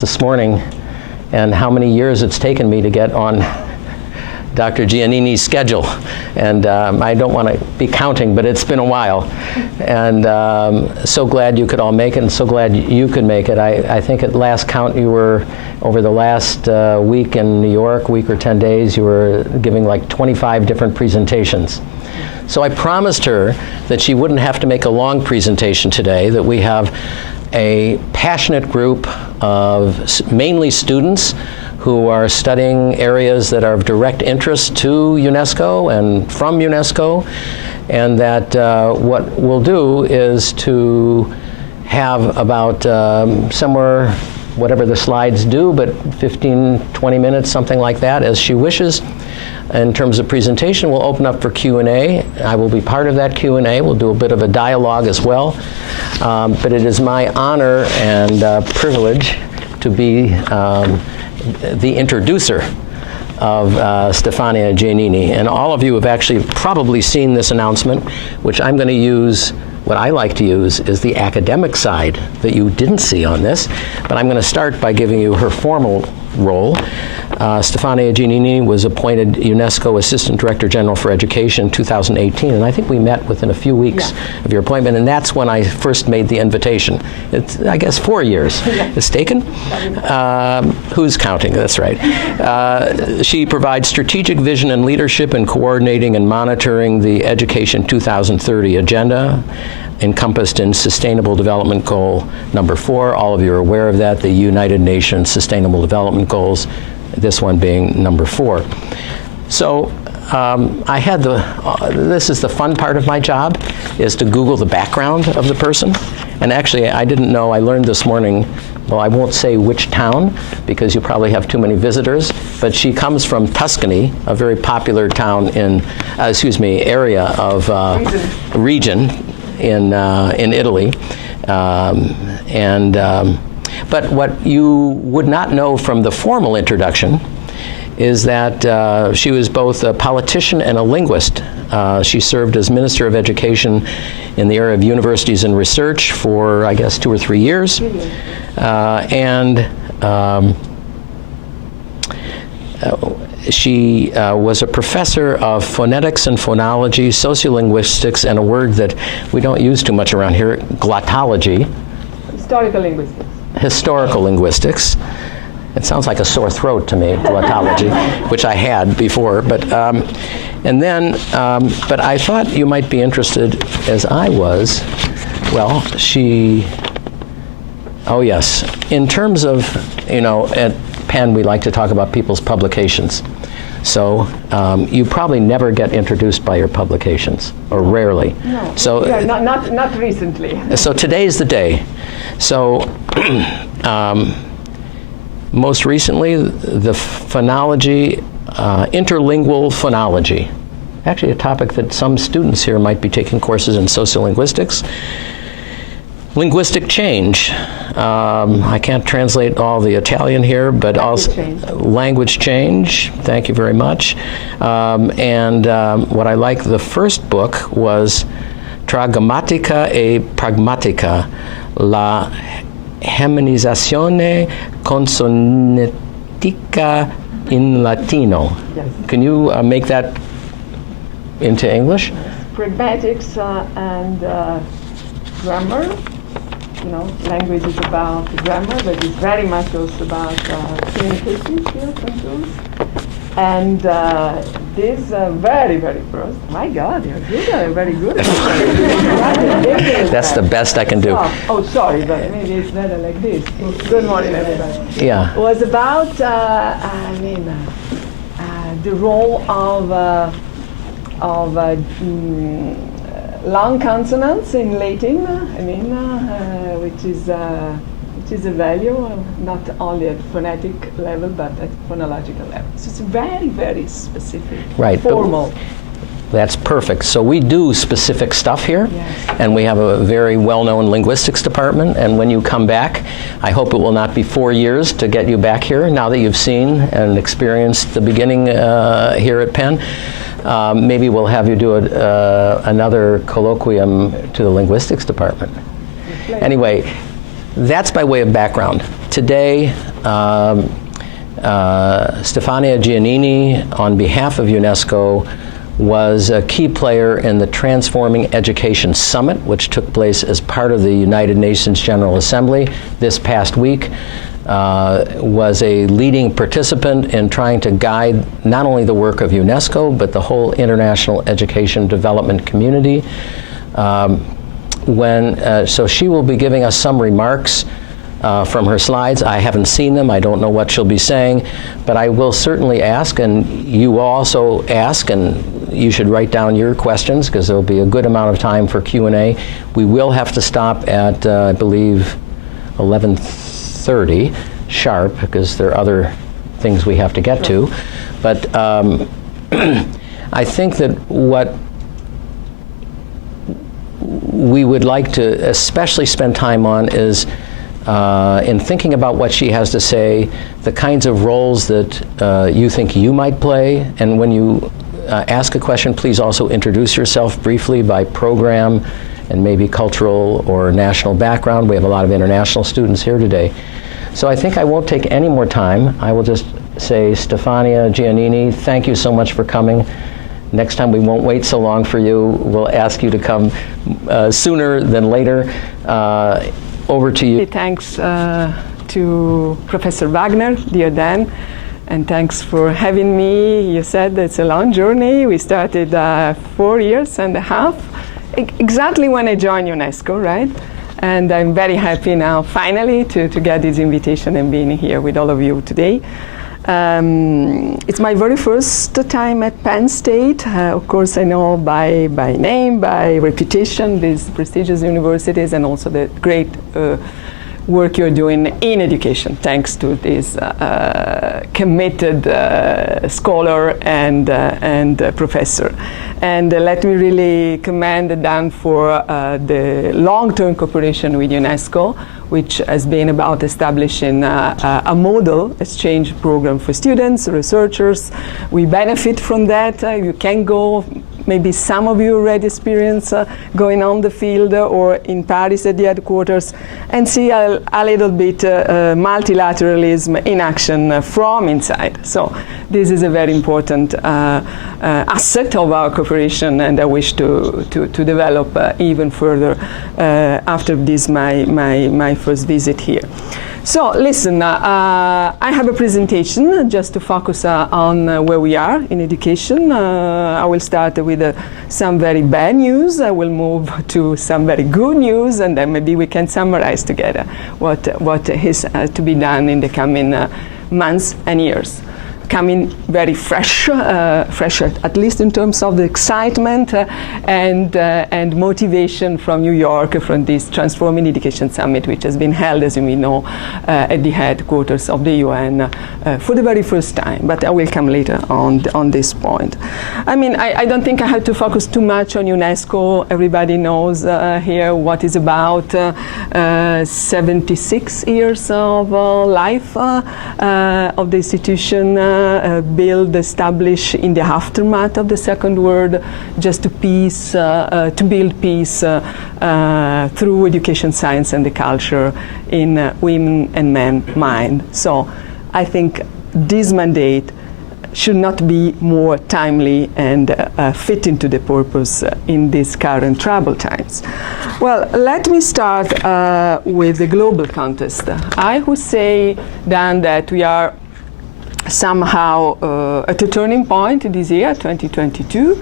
this morning and how many years it's taken me to get on Dr. Giannini's schedule. And I don't want to be counting, but it's been a while. And so glad you could all make it, and so glad you could make it. I think at last count you were, over the last week in New York, week or 10 days, you were giving like 25 different presentations. So I promised her that she wouldn't have to make a long presentation today, that we have a passionate group of mainly students who are studying areas that are of direct interest to UNESCO and from UNESCO, and that what we'll do is to have about somewhere, whatever the slides do, but 15, 20 minutes, something like that, as she wishes. In terms of presentation, we'll open up for Q&A. I will be part of that Q&A. We'll do a bit of a dialogue as well. But it is my honor and privilege to be the introducer of Stefania Giannini. And all of you have actually probably seen this announcement, which I'm going to use. What I like to use is the academic side that you didn't see on this, but I'm going to start by giving you her formal role. Stefania Giannini was appointed UNESCO Assistant Director-General for Education in 2018, and I think we met within a few weeks of your appointment, and that's when I first made the invitation. It's, I guess, 4 years. It's taken? Who's counting? That's right. She provides strategic vision and leadership in coordinating and monitoring the Education 2030 agenda, encompassed in Sustainable Development Goal number 4. All of you are aware of that, the United Nations Sustainable Development Goals, this one being number 4. So I had this is the fun part of my job, is to Google the background of the person. And actually, I didn't know, I learned this morning, well, I won't say which town, because you probably have too many visitors, but she comes from Tuscany, a very popular town in, area of region in Italy. But what you would not know from the formal introduction is that she was both a politician and a linguist. She served as Minister of Education in the area of universities and research for, I guess, 2 or 3 years. She was a professor of phonetics and phonology, sociolinguistics, and a word that we don't use too much around here, glottology. Historical linguistics. Historical linguistics. It sounds like a sore throat to me, glottology, which I had before. But but I thought you might be interested, as I was. Well, oh yes, in terms of, at Penn we like to talk about people's publications. So you probably never get introduced by your publications, or rarely. No, so, not recently. So today's the day. So most recently, the phonology, interlingual phonology. Actually a topic that some students here might be taking courses in sociolinguistics. Linguistic change. I can't translate all the Italian here, but language change. Thank you very much. What I like, the first book was Tra Grammatica e Pragmatica, la Heminizzazione consonantica in Latino. Yes. Can you make that into English? Pragmatics and grammar. Language is about grammar, but it's very much also about communication skills and tools. And this very, very first. My God, you're good. You're very good. That's the best I can do. Oh, sorry, but maybe it's better like this. Good morning, everybody. Yeah. It was about, the role of long consonants in Latin, which is a value, not only at phonetic level, but at phonological level. So it's very, very specific, right, formal. That's perfect. So we do specific stuff here, yes. And we have a very well-known linguistics department, and when you come back, I hope it will not be 4 years to get you back here, now that you've seen and experienced the beginning here at Penn. Maybe we'll have you do another colloquium to the linguistics department. Anyway, that's by way of background. Today, Stefania Giannini, on behalf of UNESCO, was a key player in the Transforming Education Summit, which took place as part of the United Nations General Assembly this past week. Was a leading participant in trying to guide not only the work of UNESCO, but the whole international education development community. So she will be giving us some remarks from her slides. I haven't seen them. I don't know what she'll be saying, but I will certainly ask, and you will also ask, and you should write down your questions because there will be a good amount of time for Q&A. We will have to stop at, I believe, 11:30 sharp because there are other things we have to get to. But I think that what we would like to especially spend time on is in thinking about what she has to say, the kinds of roles that you think you might play, and when you ask a question, please also introduce yourself briefly by program and maybe cultural or national background. We have a lot of international students here today. So I think I won't take any more time. I will just say, Stefania Giannini, thank you so much for coming. Next time we won't wait so long for you. We'll ask you to come sooner than later. Over to you. Thanks to Professor Wagner, dear Dan, and thanks for having me. You said it's a long journey. We started 4 years and a half, exactly when I joined UNESCO, right? And I'm very happy now, finally, to get this invitation and being here with all of you today. It's my very first time at Penn State. Of course, I know by name, by reputation, these prestigious universities, and also the great work you're doing in education, thanks to this committed scholar and professor. And let me really commend Dan for the long-term cooperation with UNESCO, which has been about establishing a model exchange program for students, researchers. We benefit from that. You can go, maybe some of you already experience going on the field or in Paris at the headquarters and see a little bit multilateralism in action from inside. So this is a very important asset of our cooperation, and I wish to develop even further after this my first visit here. So listen, I have a presentation just to focus on where we are in education. I will start with some very bad news. I will move to some very good news, and then maybe we can summarize together what is to be done in the coming months and years. Coming very fresh at least in terms of the excitement and motivation from New York, from this Transforming Education Summit, which has been held, as you may know, at the headquarters of the UN for the very first time. But I will come later on this point. I mean, I don't think I have to focus too much on UNESCO. Everybody knows here what is about 76 years of life of the institution. Build, establish in the aftermath of the Second World, just to build peace through education, science, and the culture in women and men mind. So I think this mandate should not be more timely and fit into the purpose in these current troubled times. Well, let me start with the global context. I would say then that we are somehow at a turning point this year, 2022,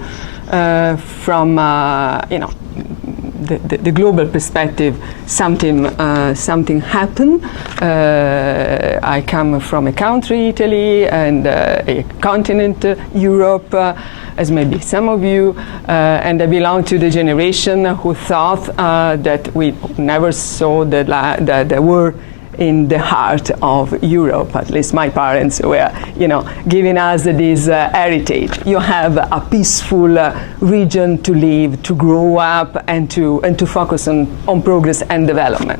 from the global perspective. Something happened. I come from a country, Italy, and a continent, Europe, as maybe some of you, and I belong to the generation who thought that we never saw the war in the heart of Europe. At least my parents were, giving us this heritage. You have a peaceful region to live, to grow up, and to focus on progress and development.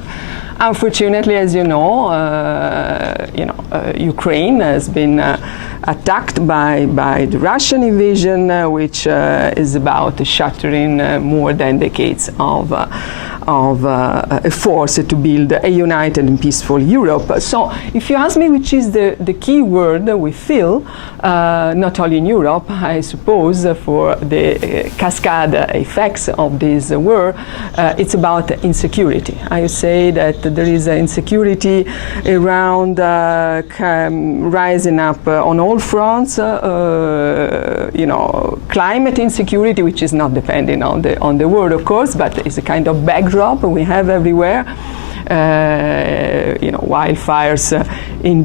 Unfortunately, as you know, Ukraine has been attacked by the Russian invasion, which is about shattering more than decades of a force to build a united and peaceful Europe. So if you ask me which is the key word we feel, not only in Europe, I suppose, for the cascade effects of this war, it's about insecurity. I would say that there is insecurity around rising up on all fronts, climate insecurity, which is not depending on the world, of course, but is a kind of backdrop we have everywhere. Wildfires in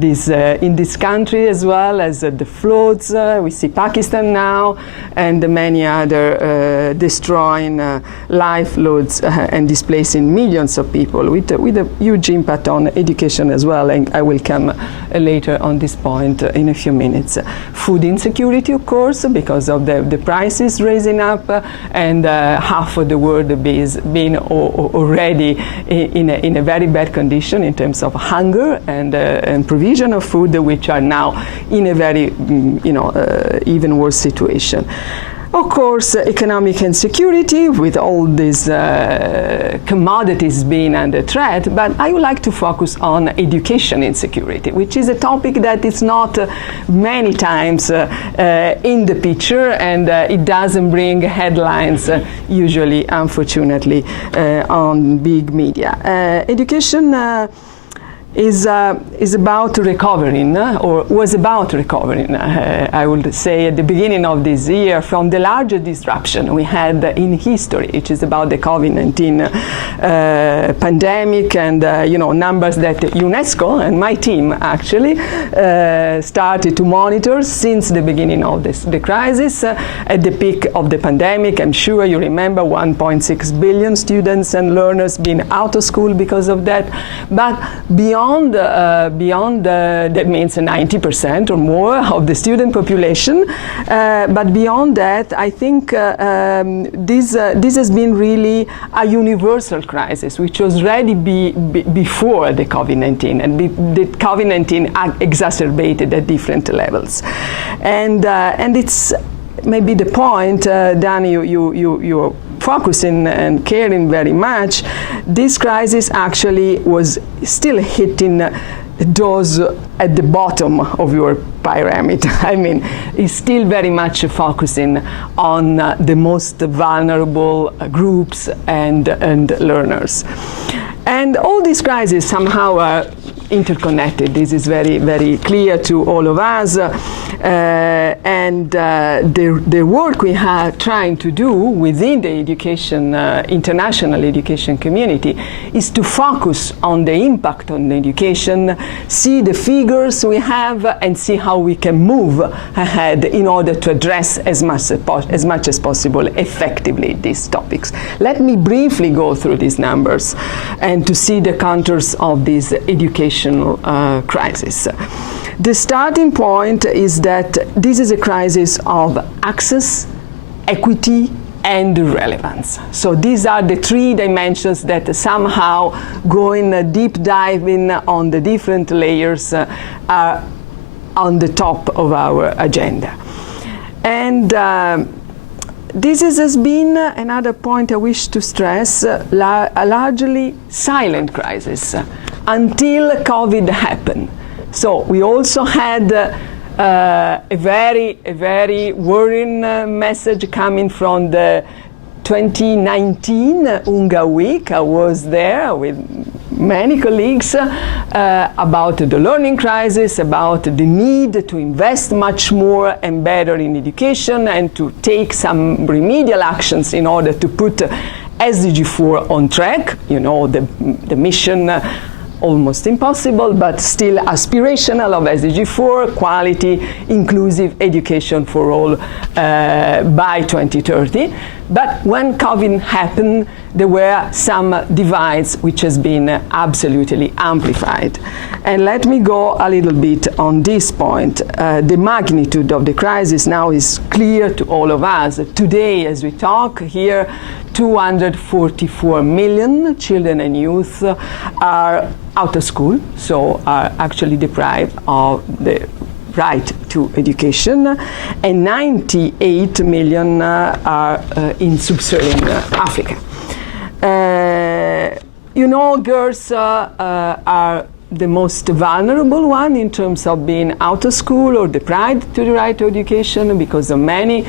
this country, as well as the floods. We see Pakistan now, and many other destroying livelihoods and displacing millions of people with a huge impact on education as well. And I will come later on this point in a few minutes. Food insecurity, of course, because of the prices raising up, and half of the world being already in a very bad condition in terms of hunger and provision of food, which are now in a very even worse situation. Of course, economic insecurity with all these commodities being under threat, but I would like to focus on education insecurity, which is a topic that is not many times in the picture, and it doesn't bring headlines usually, unfortunately, on big media. Education is about recovering, or was about recovering, I would say, at the beginning of this year from the largest disruption we had in history, which is about the COVID-19 pandemic, and numbers that UNESCO and my team actually started to monitor since the beginning of the crisis. At the peak of the pandemic, I'm sure you remember 1.6 billion students and learners being out of school because of that. But beyond that means 90% or more of the student population. But beyond that, I think this has been really a universal crisis, which was ready before the COVID-19, and the COVID-19 exacerbated at different levels. And it's maybe the point, Danny, you're focusing and caring very much. This crisis actually was still hitting those at the bottom of your pyramid. I mean, it's still very much focusing on the most vulnerable groups and learners. And all these crises somehow are interconnected. This is very, very clear to all of us. And the work we are trying to do within the international education community is to focus on the impact on education, see the figures we have, and see how we can move ahead in order to address as much as possible effectively these topics. Let me briefly go through these numbers and to see the contours of this educational crisis. The starting point is that this is a crisis of access, equity, and relevance. So these are the three dimensions that somehow going deep diving on the different layers are on the top of our agenda. And this has been another point I wish to stress, a largely silent crisis until COVID happened. So we also had a very worrying message coming from the 2019 UNGA week. I was there with many colleagues about the learning crisis, about the need to invest much more and better in education, and to take some remedial actions in order to put SDG 4 on track. You know, the mission almost impossible, but still aspirational of SDG 4, quality, inclusive education for all by 2030. But when COVID happened, there were some divides which has been absolutely amplified. And let me go a little bit on this point. The magnitude of the crisis now is clear to all of us. Today, as we talk here, 244 million children and youth are out of school, so are actually deprived of the right to education, and 98 million are in sub-Saharan Africa. you know, girls are the most vulnerable one in terms of being out of school or deprived to the right to education because of many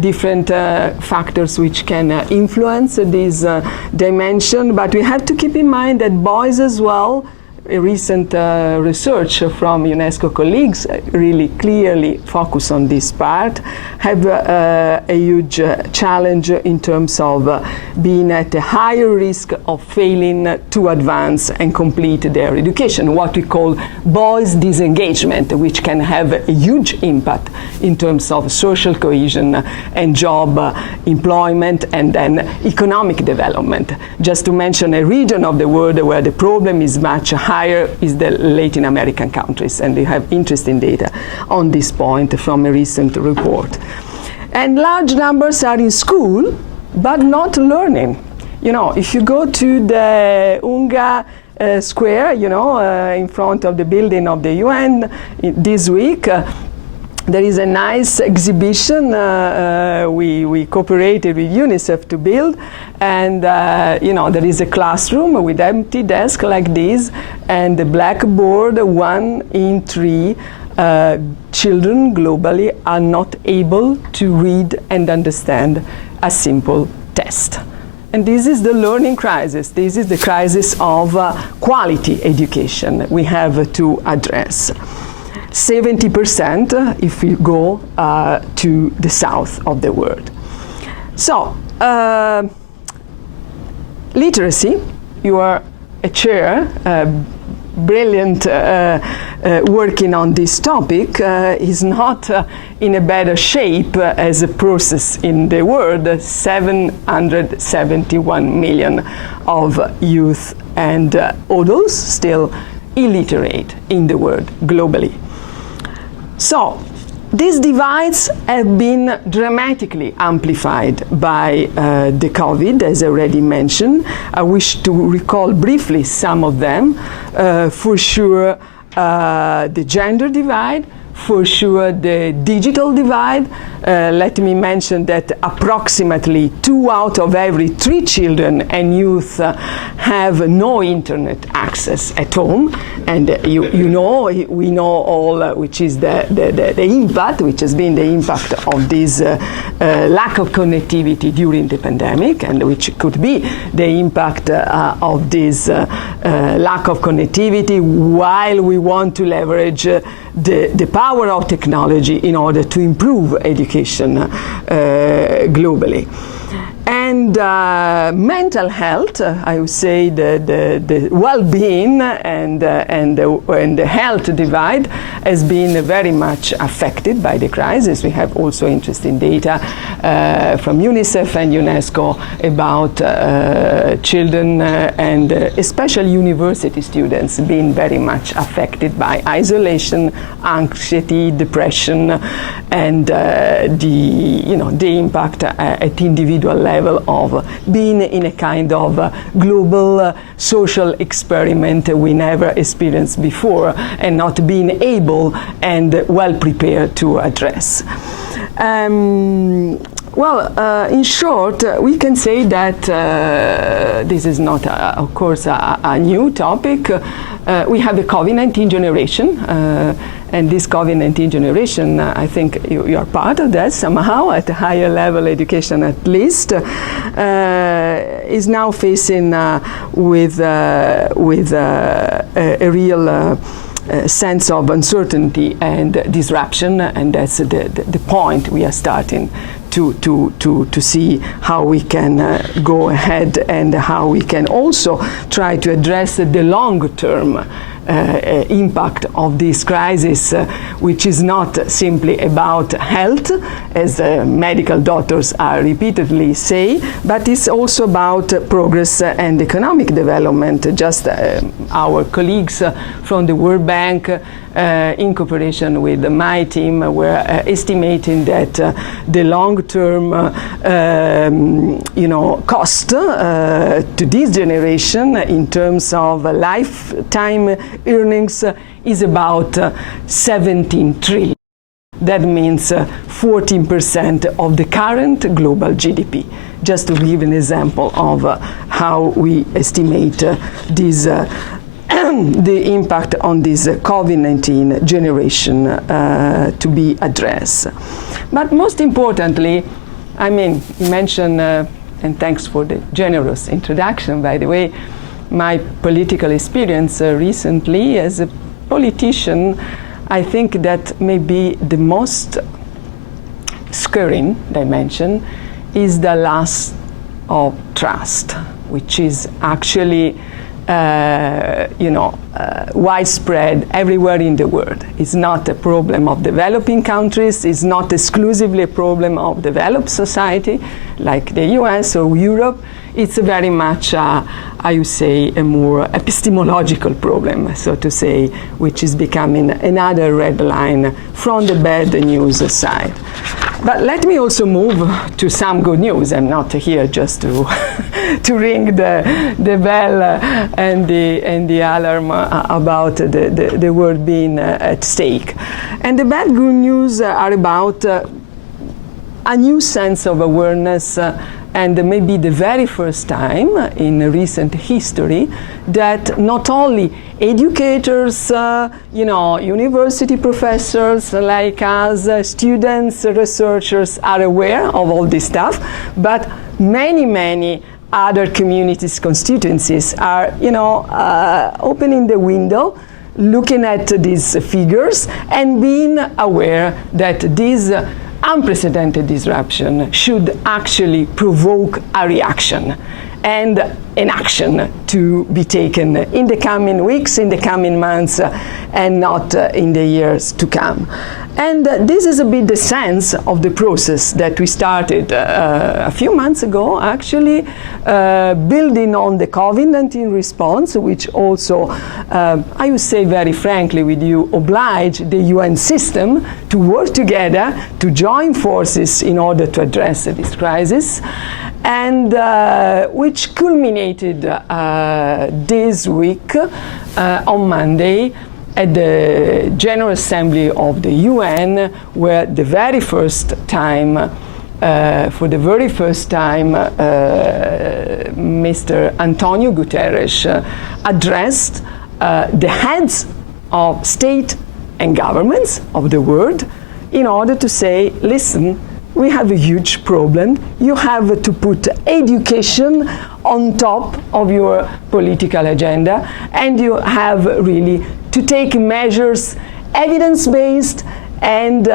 different factors which can influence this dimension. But we have to keep in mind that boys as well, a recent research from UNESCO colleagues really clearly focus on this part, have a huge challenge in terms of being at a higher risk of failing to advance and complete their education, what we call boys disengagement, which can have a huge impact in terms of social cohesion and job employment and then economic development. Just to mention a region of the world where the problem is much higher is the Latin American countries, and we have interesting data on this point from a recent report. And large numbers are in school, but not learning. You know, if you go to the Unga Square, you know, in front of the building of the UN this week, there is a nice exhibition we cooperated with UNICEF to build, and you know, there is a classroom with empty desk like this, and the blackboard. 1 in 3 children globally are not able to read and understand a simple test. And this is the learning crisis. This is the crisis of quality education we have to address. 70% if you go to the south of the world. So, literacy, you are a chair, brilliant working on this topic, is not in a better shape as a process in the world. 771 million of youth and adults still illiterate in the world globally. So, these divides have been dramatically amplified by the COVID, as I already mentioned. I wish to recall briefly some of them. For sure, the gender divide, for sure the digital divide. Let me mention that approximately 2 out of every 3 children and youth have no internet access at home, and we know all which is the impact, which has been the impact of this lack of connectivity during the pandemic, and which could be the impact of this lack of connectivity while we want to leverage the power of technology in order to improve education globally. And mental health, I would say the well-being and the health divide has been very much affected by the crisis. We have also interesting data from UNICEF and UNESCO about children and especially university students being very much affected by isolation, anxiety, depression, and the impact at individual level of being in a kind of global social experiment we never experienced before, and not being able and well prepared to address. In short, we can say that this is not, of course, a new topic. We have the COVID-19 generation, and this COVID-19 generation, I think you are part of that somehow, at a higher level education at least, is now facing with a real sense of uncertainty and disruption, and that's the point we are starting to see how we can go ahead, and how we can also try to address the long-term impact of this crisis, which is not simply about health, as medical doctors are repeatedly say, but it's also about progress and economic development. Just our colleagues from the World Bank, in cooperation with my team, were estimating that the long-term cost to this generation in terms of lifetime earnings is about 17 trillion. that means 14% of the current global GDP. Just to give an example of how we estimate this, the impact on this COVID-19 generation to be addressed. But most importantly, I mean, you mentioned, and thanks for the generous introduction, by the way, my political experience recently as a politician. I think that maybe the most scary dimension is the loss of trust, which is actually widespread everywhere in the world. It's not a problem of developing countries, it's not exclusively a problem of developed society like the US or Europe. It's very much, I would say, a more epistemological problem, so to say, which is becoming another red line from the bad news side. But let me also move to some good news. I'm not here just to to ring the bell and the alarm about the world being at stake. And the bad good news are about a new sense of awareness and maybe the very first time in recent history that not only educators, university professors like us, students, researchers are aware of all this stuff, but many other communities, constituencies are, opening the window, looking at these figures and being aware that this unprecedented disruption should actually provoke a reaction and an action to be taken in the coming weeks, in the coming months, and not in the years to come. And this is a bit the sense of the process that we started a few months ago, actually, building on the COVID-19 response, which also, I would say very frankly with you, obliged the UN system to work together, to join forces in order to address this crisis, and which culminated this week on Monday at the General Assembly of the UN, where the very first time, for the very first time, Mr. Antonio Guterres addressed the heads of state and governments of the world in order to say, listen, we have a huge problem. You have to put education on top of your political agenda, and you have really to take measures, evidence-based, and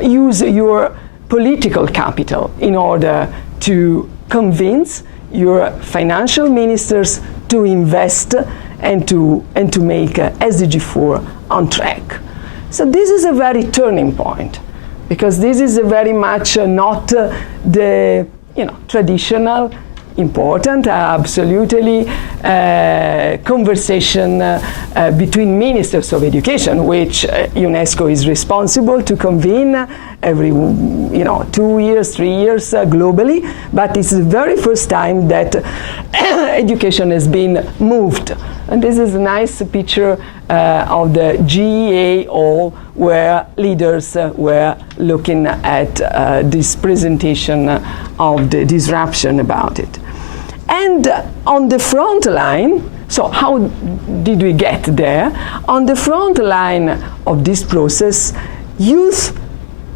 use your political capital in order to convince your financial ministers to invest and to make SDG 4 on track. So this is a very turning point, because this is very much not the traditional, important, absolutely conversation between ministers of education, which UNESCO is responsible to convene every 2 years, 3 years globally. But it's the very first time that education has been moved. And this is a nice picture of the GEA, where leaders were looking at this presentation of the disruption about it. And on the front line, so how did we get there? On the front line of this process, youth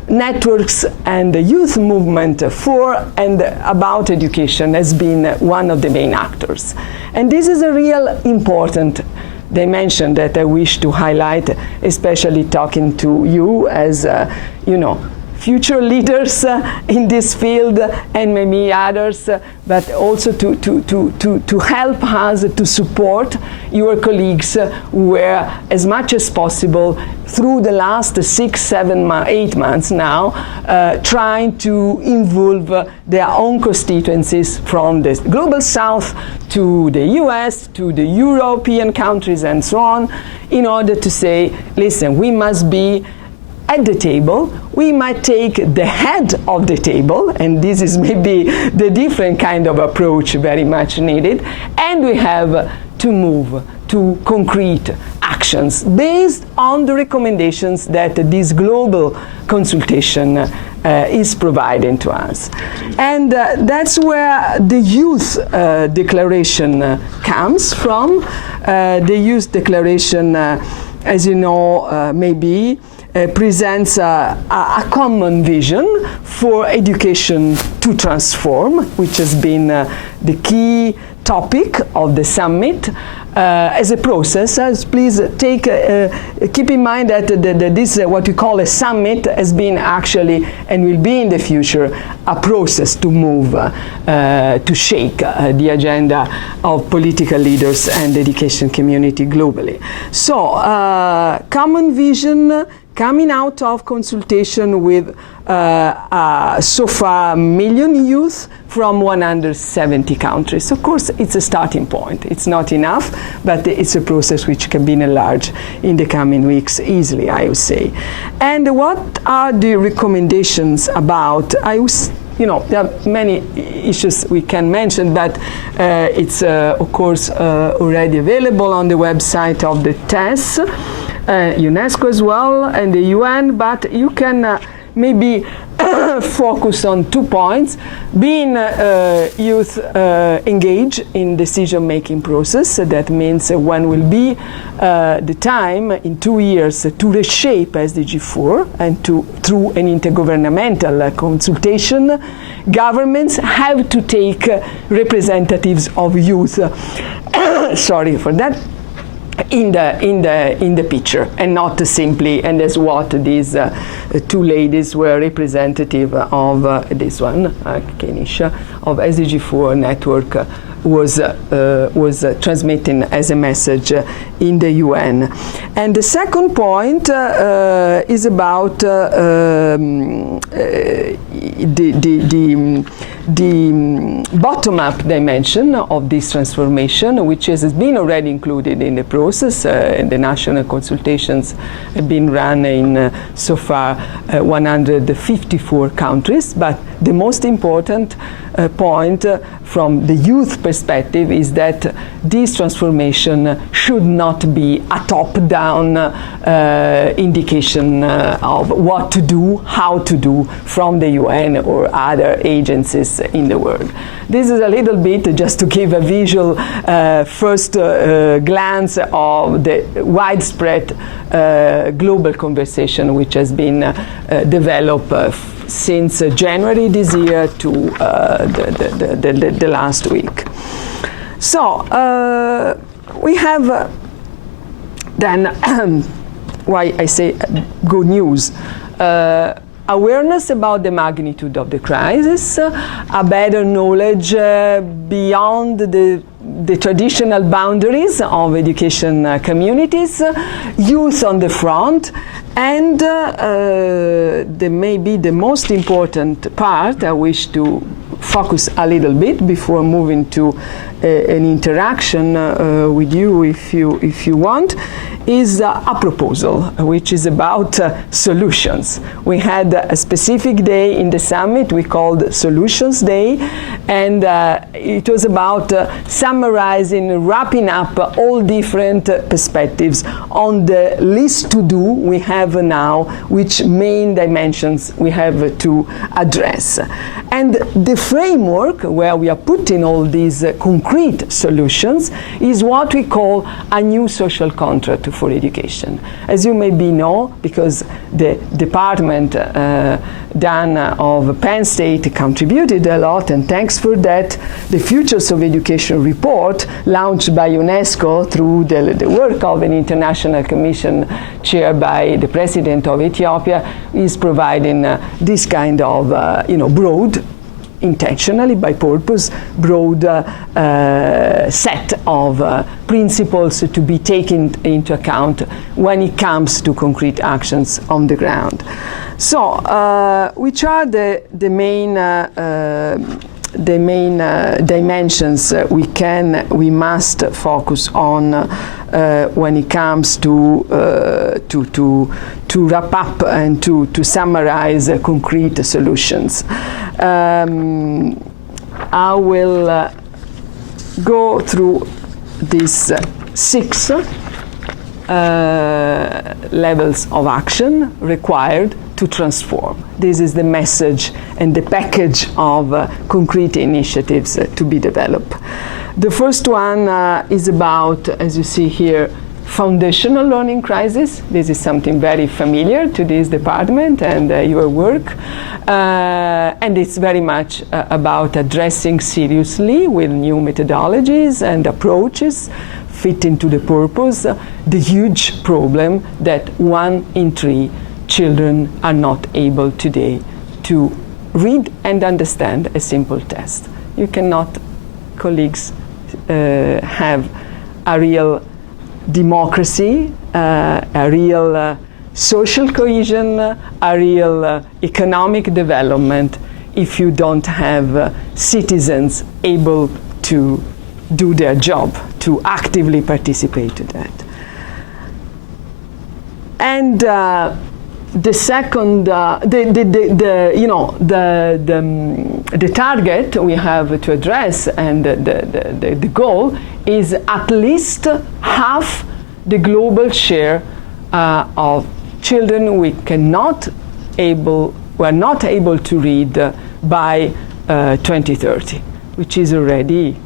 networks and the youth movement for and about education has been one of the main actors. And this is a real important dimension that I wish to highlight, especially talking to you as, future leaders in this field and maybe others, but also to help us to support your colleagues who were, as much as possible, through the last 6, 7, 8 months now, trying to involve their own constituencies from the global south to the US, to the European countries and so on, in order to say, listen, we must be at the table. We might take the head of the table, and this is maybe the different kind of approach very much needed, and we have to move to concrete actions based on the recommendations that this global consultation is providing to us. And that's where the youth declaration comes from. The youth declaration, as you know, maybe presents a common vision for education to transform, which has been the key topic of the summit. As a process, please keep in mind that this what we call a summit has been actually and will be in the future a process to move, to shake the agenda of political leaders and the education community globally. So, common vision coming out of consultation with so far 1 million youth from 170 countries. Of course, it's a starting point. It's not enough, but it's a process which can be enlarged in the coming weeks easily, I would say. And what are the recommendations about? You know, there are many issues we can mention, but it's, of course, already available on the website of the TESS, UNESCO as well, and the UN, but you can maybe focus on 2 points. Being youth engaged in decision-making process, that means when will be the time in 2 years to reshape SDG 4 and through an intergovernmental consultation, governments have to take representatives of youth. Sorry for that. In the picture, and not simply, and that's what these 2 ladies were representative of this one, Kenisha, of SDG 4 network was transmitting as a message in the UN. And the second point is about the bottom-up dimension of this transformation, which has been already included in the process. The national consultations have been run in so far 154 countries, but the most important point from the youth perspective is that this transformation should not be a top-down indication of what to do, how to do from the UN or other agencies in the world. This is a little bit just to give a visual first glance of the widespread global conversation which has been developed since January this year to the last week. So we have then why I say good news. Awareness about the magnitude of the crisis, a better knowledge beyond the traditional boundaries of education communities, youth on the front, and maybe the most important part I wish to focus a little bit before moving to an interaction with you if you want, is a proposal which is about solutions. We had a specific day in the summit we called Solutions Day, and it was about summarizing, wrapping up all different perspectives on the list to do we have now, which main dimensions we have to address. And the framework where we are putting all these concrete solutions is what we call a new social contract for education. As you maybe know, because the department of Penn State contributed a lot, and thanks for that, the Futures of Education report, launched by UNESCO through the work of an international commission chaired by the president of Ethiopia, is providing this kind of broad, intentionally, by purpose, broad set of principles to be taken into account when it comes to concrete actions on the ground. So, which are the main dimensions we must focus on when it comes to wrap up and to summarize concrete solutions. I will go through these 6 levels of action required to transform. This is the message and the package of concrete initiatives to be developed. The first one is about, as you see here, foundational learning crisis. This is something very familiar to this department and your work. And it's very much about addressing seriously with new methodologies and approaches fit into the purpose, the huge problem that 1 in 3 children are not able today to read and understand a simple test. You cannot, colleagues, have a real democracy, a real social cohesion, a real economic development if you don't have citizens able to do their job, to actively participate in that. And the second, the target we have to address and the goal is at least half the global share of children who are not able to read by 2030, which is already,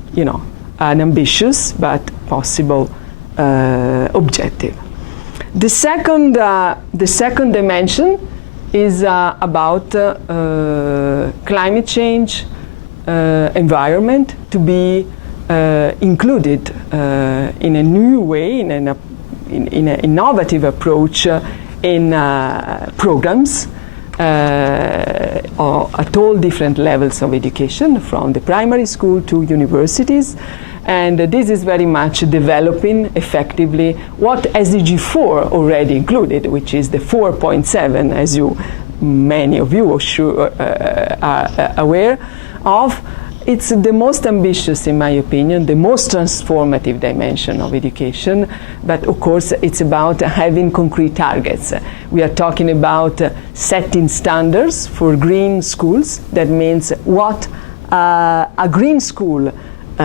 an ambitious but possible objective. The second dimension is about climate change, environment to be included in a new way, in an innovative approach in programs at all different levels of education, from the primary school to universities. And this is very much developing effectively what SDG 4 already included, which is the 4.7, as many of you are aware of. It's the most ambitious, in my opinion, the most transformative dimension of education, but of course it's about having concrete targets. We are talking about setting standards for green schools. That means what a green school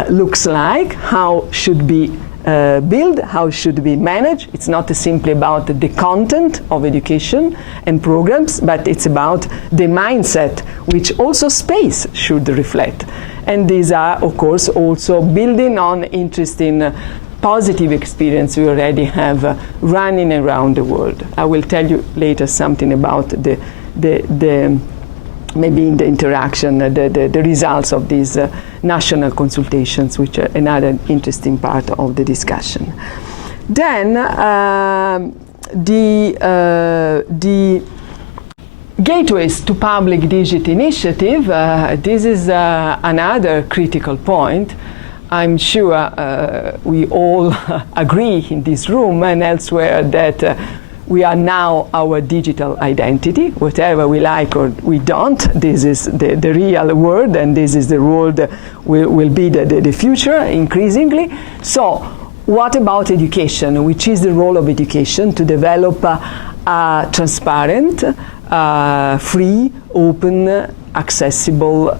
looks like, how should be built, how should be managed. It's not simply about the content of education and programs, but it's about the mindset, which also space should reflect. And these are, of course, also building on interesting positive experience we already have running around the world. I will tell you later something about maybe in the interaction, the results of these national consultations, which are another interesting part of the discussion. Then the Gateways to Public Digit Initiative, this is another critical point. I'm sure we all agree in this room and elsewhere that we are now our digital identity, whatever we like or we don't. This is the real world, and this is the world will be the future increasingly. So what about education? Which is the role of education to develop a transparent, free, open, accessible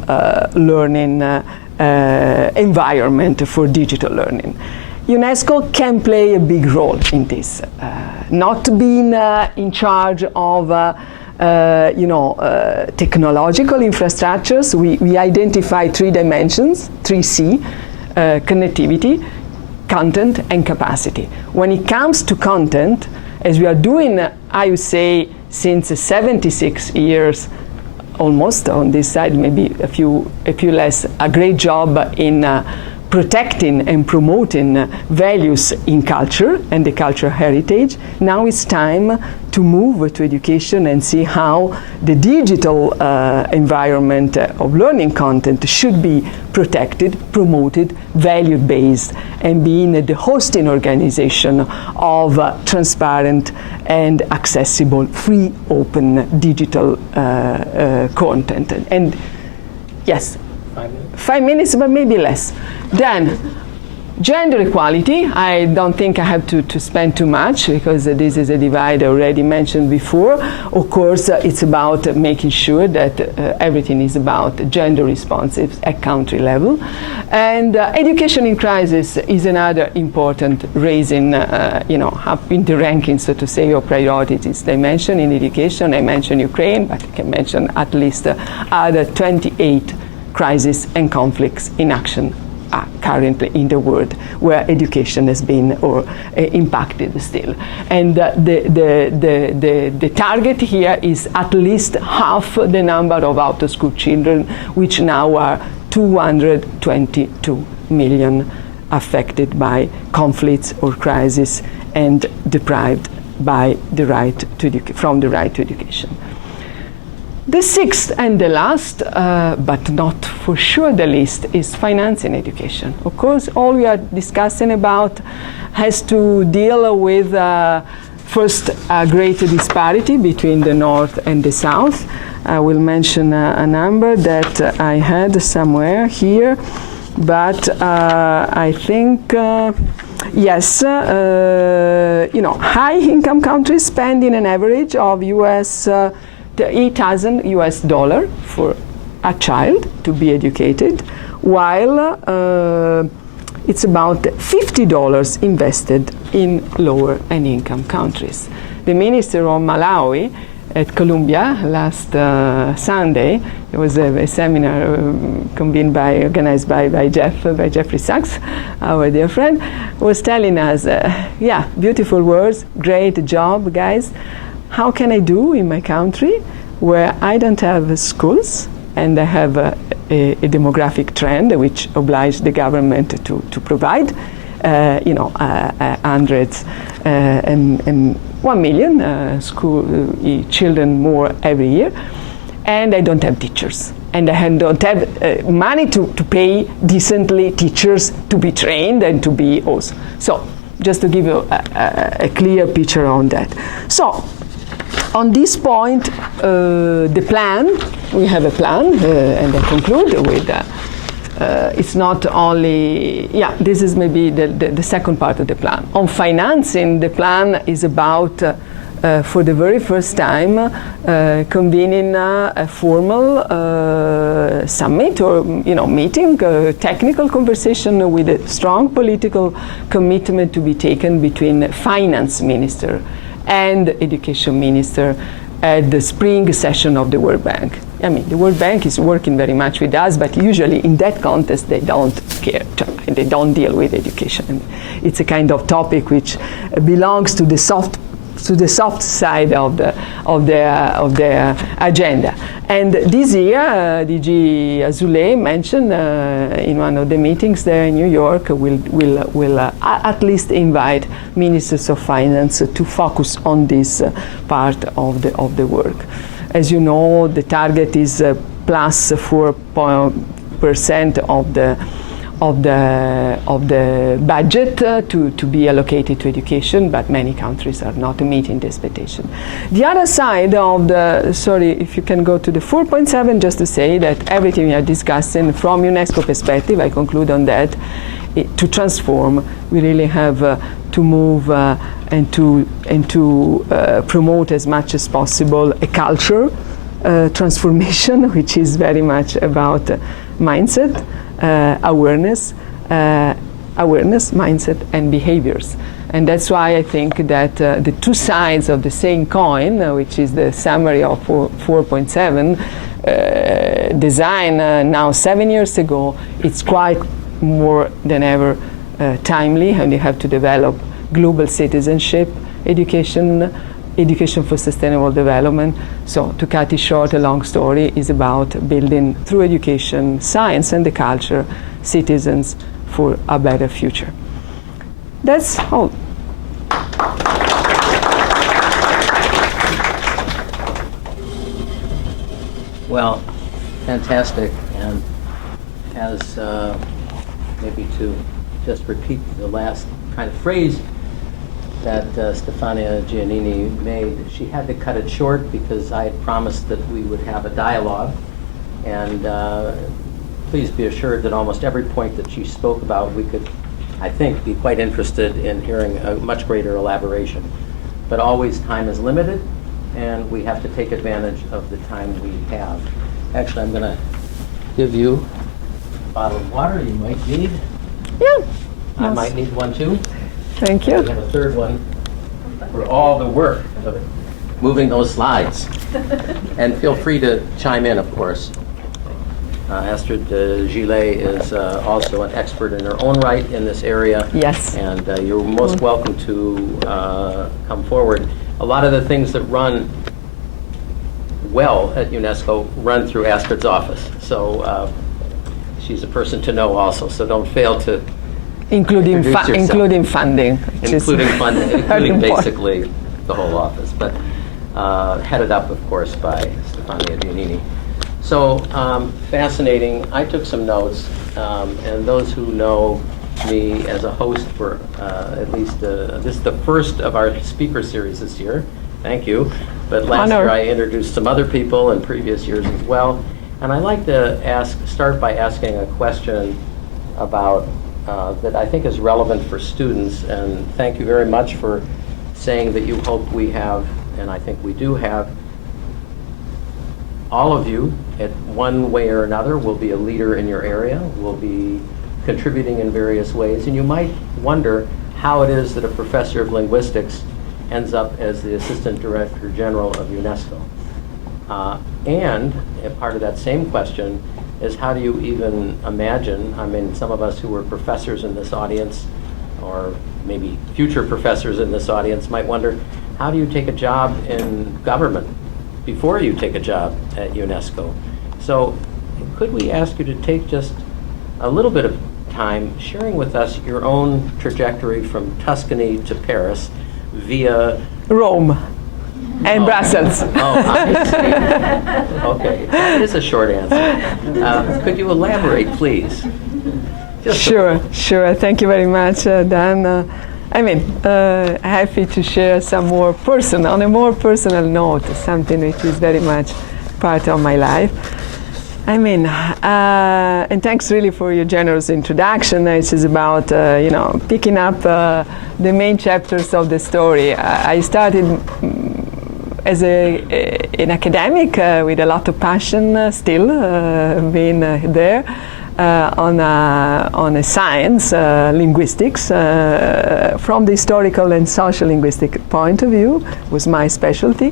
learning environment for digital learning. UNESCO can play a big role in this. Not being in charge of technological infrastructures, we identify 3 dimensions, 3C, connectivity, content, and capacity. When it comes to content, as we are doing, I would say, since 76 years, almost on this side, maybe a few less, a great job in protecting and promoting values in culture and the cultural heritage. Now it's time to move to education and see how the digital environment of learning content should be protected, promoted, value-based, and being the hosting organization of transparent and accessible, free, open digital content. And yes, 5 minutes, but maybe less. Then, Gender equality, I don't think I have to spend too much, because this is a divide I already mentioned before. Of course, it's about making sure that everything is about gender responsive at country level. And education in crisis is another important raising, up in the ranking, so to say, of priorities. I mentioned in education, I mentioned Ukraine, but I can mention at least other 28 crises and conflicts in action currently in the world where education has been or impacted still. And the target here is at least half the number of out-of-school children, which now are 222 million affected by conflicts or crises and deprived by the right to from the right to education. The sixth and the last, but not for sure the least, is financing education. Of course, all we are discussing about has to deal with first a greater disparity between the North and the South. I will mention a number that I had somewhere here, but I think yes, high-income countries spend in an average of $8,000 for a child to be educated, while it's about $50 invested in lower and income countries. The minister of Malawi at Columbia last Sunday, there was a seminar organized by Jeffrey Sachs, our dear friend, was telling us, beautiful words, great job, guys. How can I do in my country where I don't have schools and I have a demographic trend which obliges the government to provide, hundreds and 1 million school children more every year, and I don't have teachers, and I don't have money to pay decently teachers to be trained and to be also. So just to give you a clear picture on that. So on this point, the plan, we have a plan, and I conclude with it's not only, this is maybe the second part of the plan. On financing, the plan is about, for the very first time, convening a formal summit or meeting, technical conversation with a strong political commitment to be taken between finance minister and education minister at the spring session of the World Bank. I mean, the World Bank is working very much with us, but usually in that context they don't care, they don't deal with education. It's a kind of topic which belongs to the soft side of their agenda. And this year, DG Azoulay mentioned in one of the meetings there in New York, will at least invite ministers of finance to focus on this part of the work. As you know, the target is plus 4% of the budget to be allocated to education, but many countries are not meeting the expectation. The other side of the, sorry, if you can go to the 4.7, just to say that everything we are discussing from UNESCO perspective, I conclude on that, to transform, we really have to move and to promote as much as possible a culture transformation, which is very much about mindset, awareness, mindset, and behaviors. And that's why I think that the two sides of the same coin, which is the summary of 4.7, designed now 7 years ago, it's quite more than ever timely, and you have to develop global citizenship, education for sustainable development. So to cut it short, a long story is about building through education, science and the culture, citizens for a better future. That's all. Well, fantastic. And as maybe to just repeat the last kind of phrase that Stefania Giannini made, she had to cut it short because I had promised that we would have a dialogue. And please be assured that almost every point that she spoke about we could I think, be quite interested in hearing a much greater elaboration. But always time is limited, and we have to take advantage of the time we have. Actually, I'm going to give you a bottle of water you might need. Yeah. I Yes. might need one too. Thank We you. have a third one for all the work of moving those slides. And feel free to chime in, of course. Astrid Gillet is also an expert in her own right in this area. Yes. And you're most welcome to come forward. A lot of the things that run well at UNESCO run through Astrid's office. So she's a person to know also. So don't fail to Including, introduce yourself. including funding. which is Including funding, very including important. basically the whole office, but headed up, of course, by Stefania Giannini. So fascinating. I took some notes, and those who know me as a host for at least this is the first of our speaker series this year. Thank you. But last Honor. year I introduced some other people in previous years as well. And I'd like to start by asking a question about that I think is relevant for students. And thank you very much for saying that you hope we have, and I think we do have, all of you, at one way or another, will be a leader in your area, will be contributing in various ways. And you might wonder how it is that a professor of linguistics ends up as the Assistant Director-General of UNESCO. And a part of that same question is, how do you even imagine, I mean, some of us who were professors in this audience, or maybe future professors in this audience, might wonder, how do you take a job in government before you take a job at UNESCO? So could we ask you to take just a little bit of time sharing with us your own trajectory from Tuscany to Paris via Rome and Brussels. Oh, I see. Okay, that is a short answer. Could you elaborate, please? Just Sure. Thank you very much, Dan. Happy to share some more on a more personal note, something which is very much part of my life. And thanks really for your generous introduction. It is about, picking up the main chapters of the story. I started as an academic with a lot of passion, still being there. On a science, linguistics, from the historical and social linguistic point of view, was my specialty.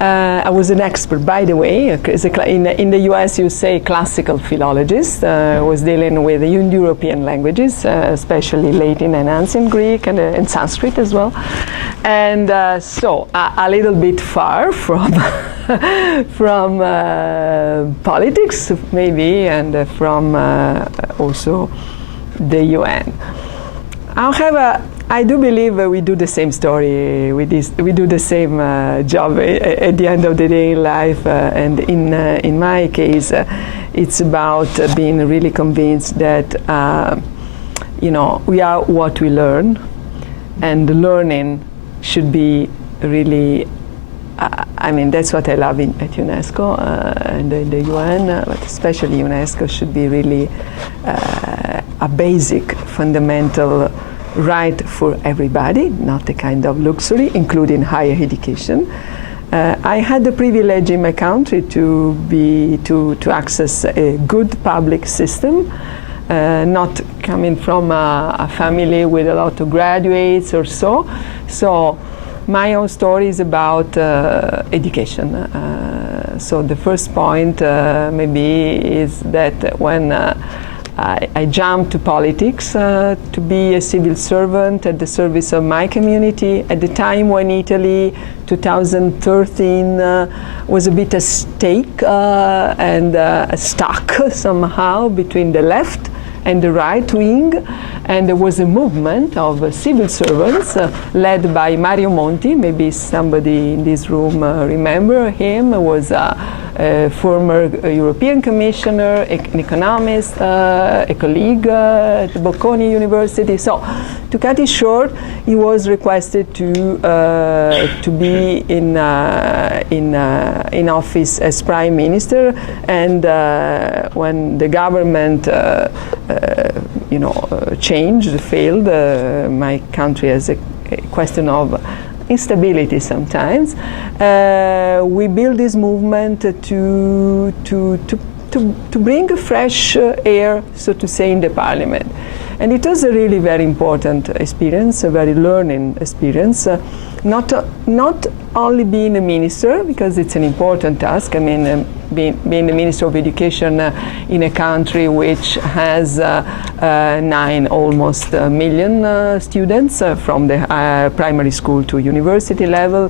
I was an expert, by the way. In the US, you say classical philologist. I was dealing with Indo-European languages, especially Latin and Ancient Greek, and Sanskrit as well. And so a little bit far from from politics, maybe, and from also the UN. However, I do believe we do the same story. We do the same job at the end of the day in life. And in my case, it's about being really convinced that we are what we learn, and learning should be really. That's what I love at UNESCO and in the UN, but especially UNESCO should be really a basic, fundamental right for everybody, not a kind of luxury, including higher education. I had the privilege in my country to access a good public system, not coming from a family with a lot of graduates or so. So my own story is about education. So the first point maybe is that when I jumped to politics to be a civil servant at the service of my community at the time when Italy, 2013, was a bit at stake and stuck somehow between the left and the right wing. And there was a movement of civil servants led by Mario Monti. Maybe somebody in this room remember him. Was a former European commissioner, an economist, a colleague at Bocconi University. So, to cut it short, he was requested to be in office as prime minister. And when the government changed, failed. My country has a question of instability sometimes. We built this movement to bring a fresh air, so to say, in the parliament. And it was a really very important experience, a very learning experience. Not only being a minister, because it's an important task. I mean, being the Minister of Education in a country which has almost 9 million students from the primary school to university level,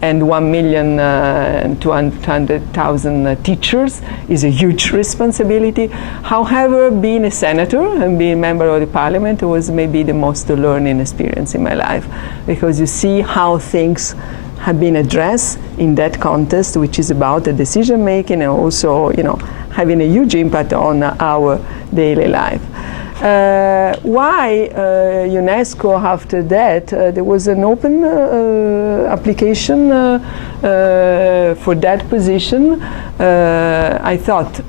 and 1,200,000 teachers is a huge responsibility. However, being a senator and being a member of the parliament was maybe the most learning experience in my life, because you see how things have been addressed in that context, which is about the decision making and also, having a huge impact on our daily life. Why UNESCO after that? There was an open application for that position. I thought,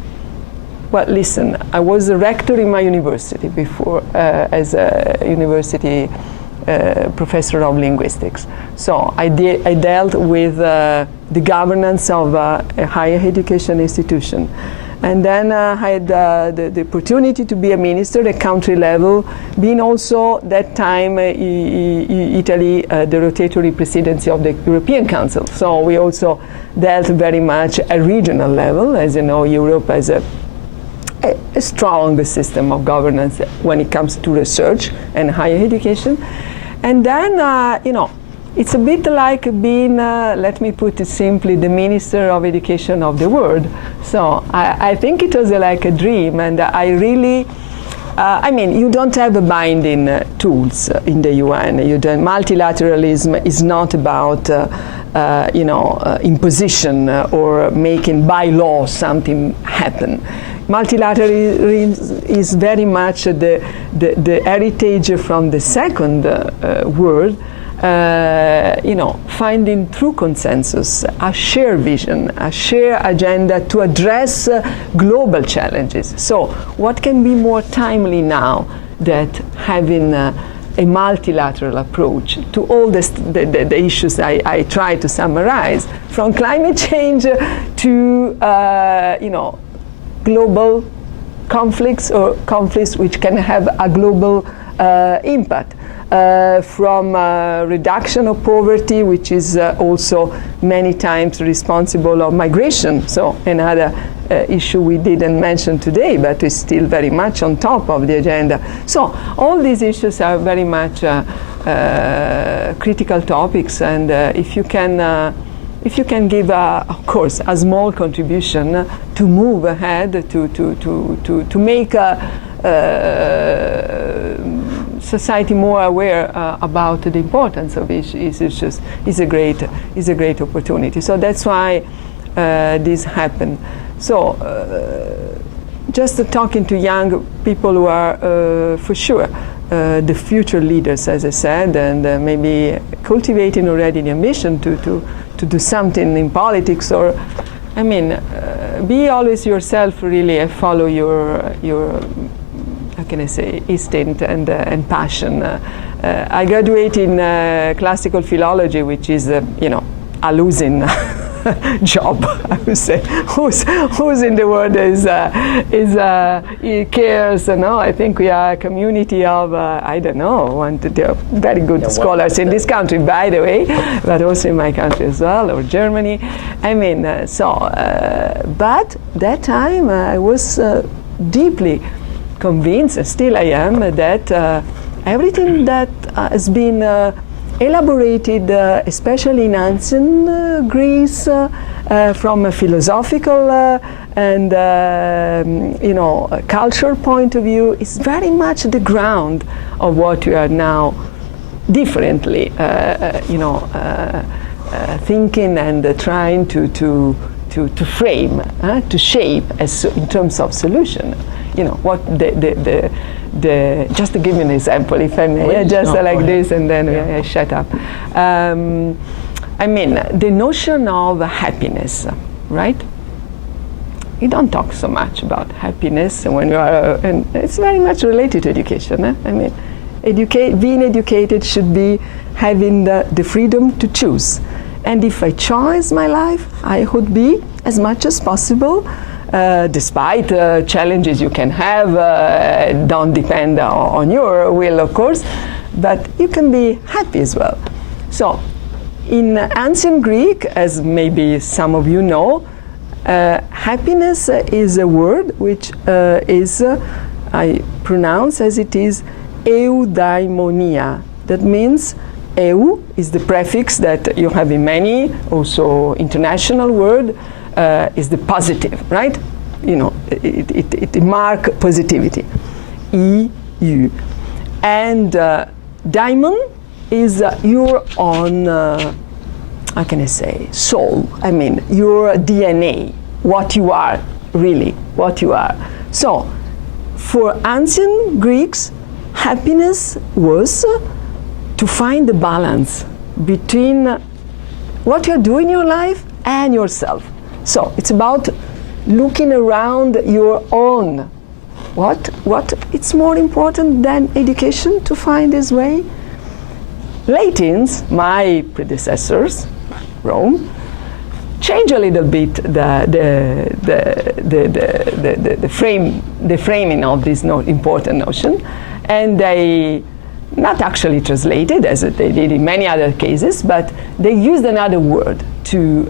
well, listen, I was a rector in my university before as a university professor of linguistics. So I dealt with the governance of a higher education institution. And then I had the opportunity to be a minister at country level, being also that time Italy the rotatory presidency of the European Council. So we also dealt very much at regional level. As you know, Europe has a strong system of governance when it comes to research and higher education. And then, it's a bit like being, let me put it simply, the Minister of Education of the world. So I think it was like a dream, and I really, you don't have binding tools in the UN. Multilateralism is not about, imposition or making by law something happen. Multilateralism is very much the heritage from the Second World. Finding true consensus, a shared vision, a shared agenda to address global challenges. So what can be more timely now that having a multilateral approach to all the issues I try to summarize, from climate change to global conflicts or conflicts which can have a global impact. From reduction of poverty, which is also many times responsible of migration. So another issue we didn't mention today, but is still very much on top of the agenda. So all these issues are very much critical topics, and if you can give, of course, a small contribution to move ahead, to make society more aware about the importance of issues is a great opportunity. So that's why this happened. So just talking to young people who are for sure the future leaders, as I said, and maybe cultivating already the ambition to do something in politics, or be always yourself, really, and follow your how can I say, instinct and passion. I graduated in classical philology, which is a losing job, I would say. Who's in the world he cares? I think we are a community of very good scholars in this country, by the way, but also in my country as well, or Germany. But that time I was deeply convinced, and still I am, that everything that has been elaborated, especially in ancient Greece, from a philosophical and cultural point of view, is very much the ground of what we are now differently, thinking and trying to frame, to shape as in terms of solution. What just to give you an example, if I may, this, and then I shut up. The notion of happiness, right? you don't talk so much about happiness when you are, and it's very much related to education. I mean, being educated should be having the freedom to choose. And if I choose my life, I would be, as much as possible, despite challenges you can have, don't depend on your will, of course, but you can be happy as well. So, in ancient Greek, as maybe some of you know, happiness is a word which is, I pronounce as it is, eudaimonia. That means eu is the prefix that you have in many, also international word, is the positive, right? You know, it marks positivity. EU. And daimon is your own, how can I say, soul. I mean, your DNA, what you are, really, what you are. So, for ancient Greeks, happiness was to find the balance between what you're doing in your life and yourself. So, it's about looking around your own. What it's more important than education to find this way? Latins, my predecessors, Rome, changed a little bit the framing of this important notion, and they not actually translated as they did in many other cases, but they used another word to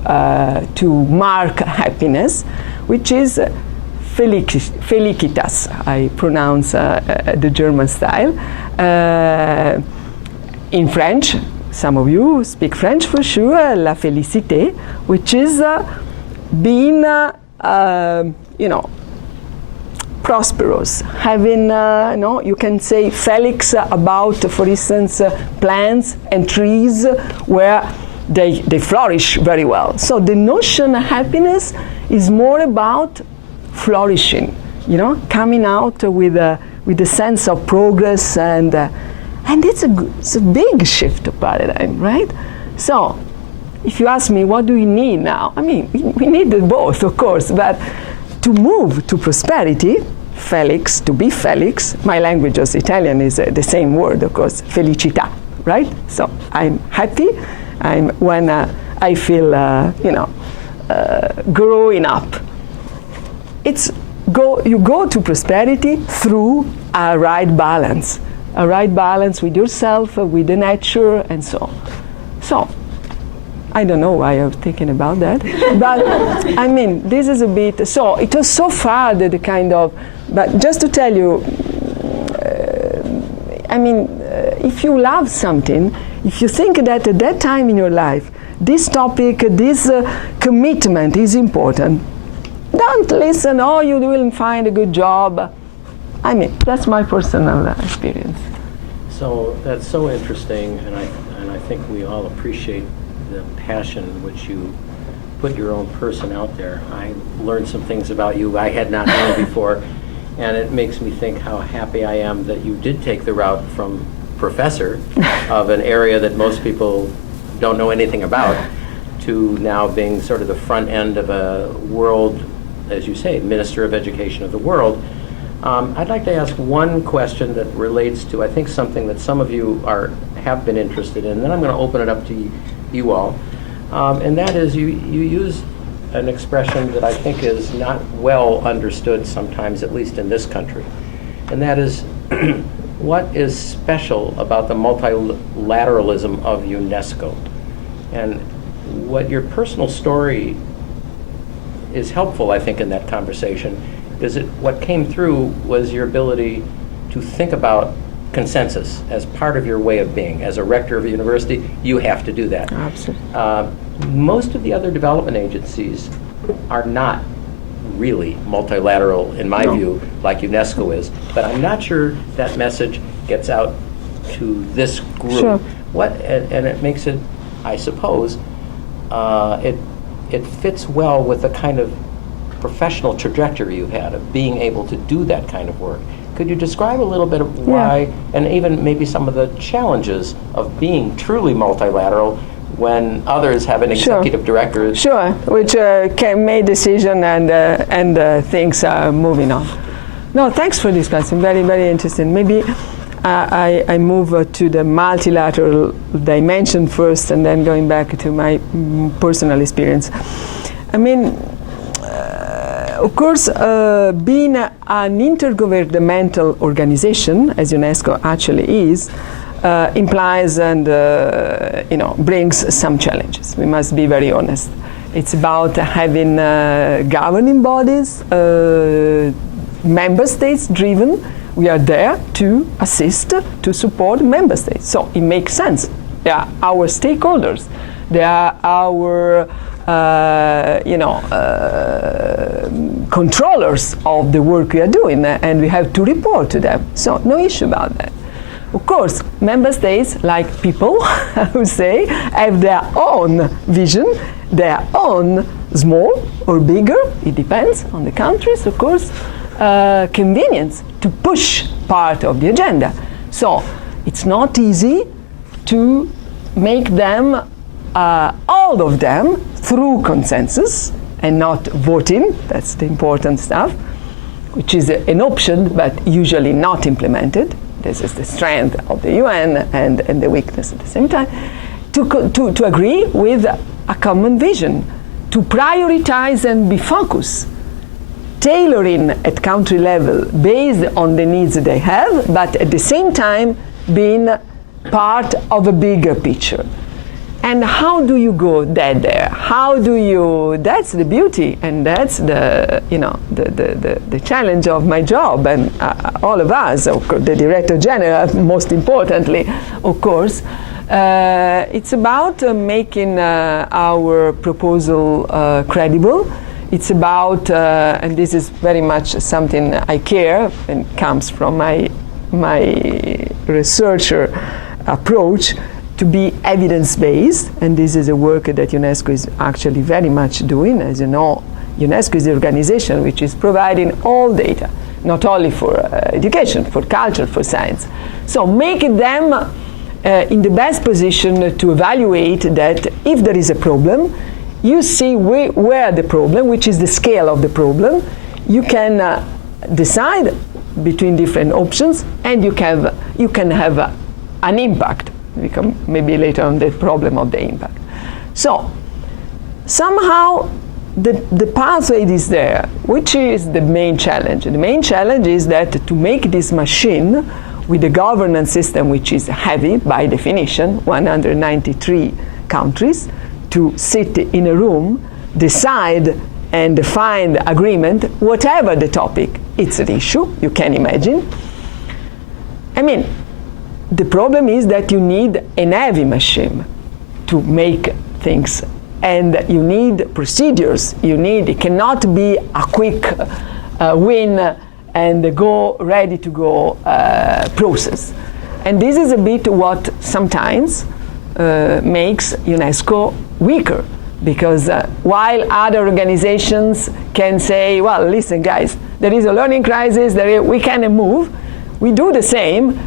mark happiness, which is felicitas. I pronounce the German style. In French, some of you speak French for sure, la félicité, which is being, prosperous, having, you can say Felix about, for instance, plants and trees where they flourish very well. So the notion of happiness is more about flourishing, coming out with a sense of progress, and it's a big shift of paradigm, right? So, if you ask me, what do we need now? I mean, we need both, of course, but to move to prosperity, Felix, to be Felix, my language as Italian is the same word, of course, felicità, right? So, I'm happy when I feel, growing up. You go to prosperity through a right balance with yourself, with the nature, and so on. So, I don't know why I was thinking about that, but I mean, this is a bit, so it was so far that the kind of, but just to tell you, if you love something, if you think that at that time in your life, this topic, this commitment is important, don't listen, you will find a good job. I mean, that's my personal experience. So that's so interesting, and I think we all appreciate the passion in which you put your own person out there. I learned some things about you I had not known before, and it makes me think how happy I am that you did take the route from professor of an area that most people don't know anything about to now being sort of the front end of a world, as you say, Minister of Education of the world. I'd like to ask one question that relates to, I think, something that some of you have been interested in, and then I'm going to open it up to you all. And that is, you use an expression that I think is not well understood sometimes, at least in this country. And that is, what is special about the multilateralism of UNESCO? And what your personal story is helpful, I think, in that conversation. What came through was your ability to think about consensus as part of your way of being. As a rector of a university, you have to do that. Absolutely. Most of the other development agencies are not really multilateral, in my view, like UNESCO is. But I'm not sure that message gets out to this group. Sure. And it makes it, I suppose, it fits well with the kind of professional trajectory you had of being able to do that kind of work. Could you describe a little bit of why, and even maybe some of the challenges of being truly multilateral when others have an executive director. Sure, which can make decision and things are moving on. No, thanks for discussing. Very, very interesting. Maybe I move to the multilateral dimension first, and then going back to my personal experience. I mean, of course, being an intergovernmental organization, as UNESCO actually is, implies and brings some challenges. We must be very honest. It's about having governing bodies, member states driven. We are there to assist, to support member states. So it makes sense. They are our stakeholders. They are our controllers of the work we are doing, and we have to report to them. So no issue about that. Of course, member states, like people, I would say, have their own vision, their own small or bigger, it depends on the countries, of course, convenience to push part of the agenda. So it's not easy to make them, all of them, through consensus and not voting. That's the important stuff, which is an option but usually not implemented. This is the strength of the UN and the weakness at the same time. To agree with a common vision, to prioritize and be focused, tailoring at country level based on the needs they have, but at the same time being part of a bigger picture. And how do you go there? How do you, that's the beauty, and that's the challenge of my job, and all of us, of course, the Director General, most importantly, of course. It's about making our proposal credible. It's about, and this is very much something I care, and comes from my researcher approach, to be evidence-based, and this is a work that UNESCO is actually very much doing. As you know, UNESCO is the organization which is providing all data, not only for education, for culture, for science. So making them in the best position to evaluate that if there is a problem, you see where the problem, which is the scale of the problem, you can decide between different options, and you can have an impact. We come maybe later on the problem of the impact. So somehow the pathway is there, which is the main challenge. The main challenge is that to make this machine with a governance system which is heavy by definition, 193 countries, to sit in a room, decide and find agreement, whatever the topic, it's an issue, you can imagine. I mean, the problem is that you need an heavy machine to make things, and you need procedures. It cannot be a quick win and ready to go process. And this is a bit what sometimes makes UNESCO weaker, because while other organizations can say, well, listen guys, there is a learning crisis, we cannot move, we do the same.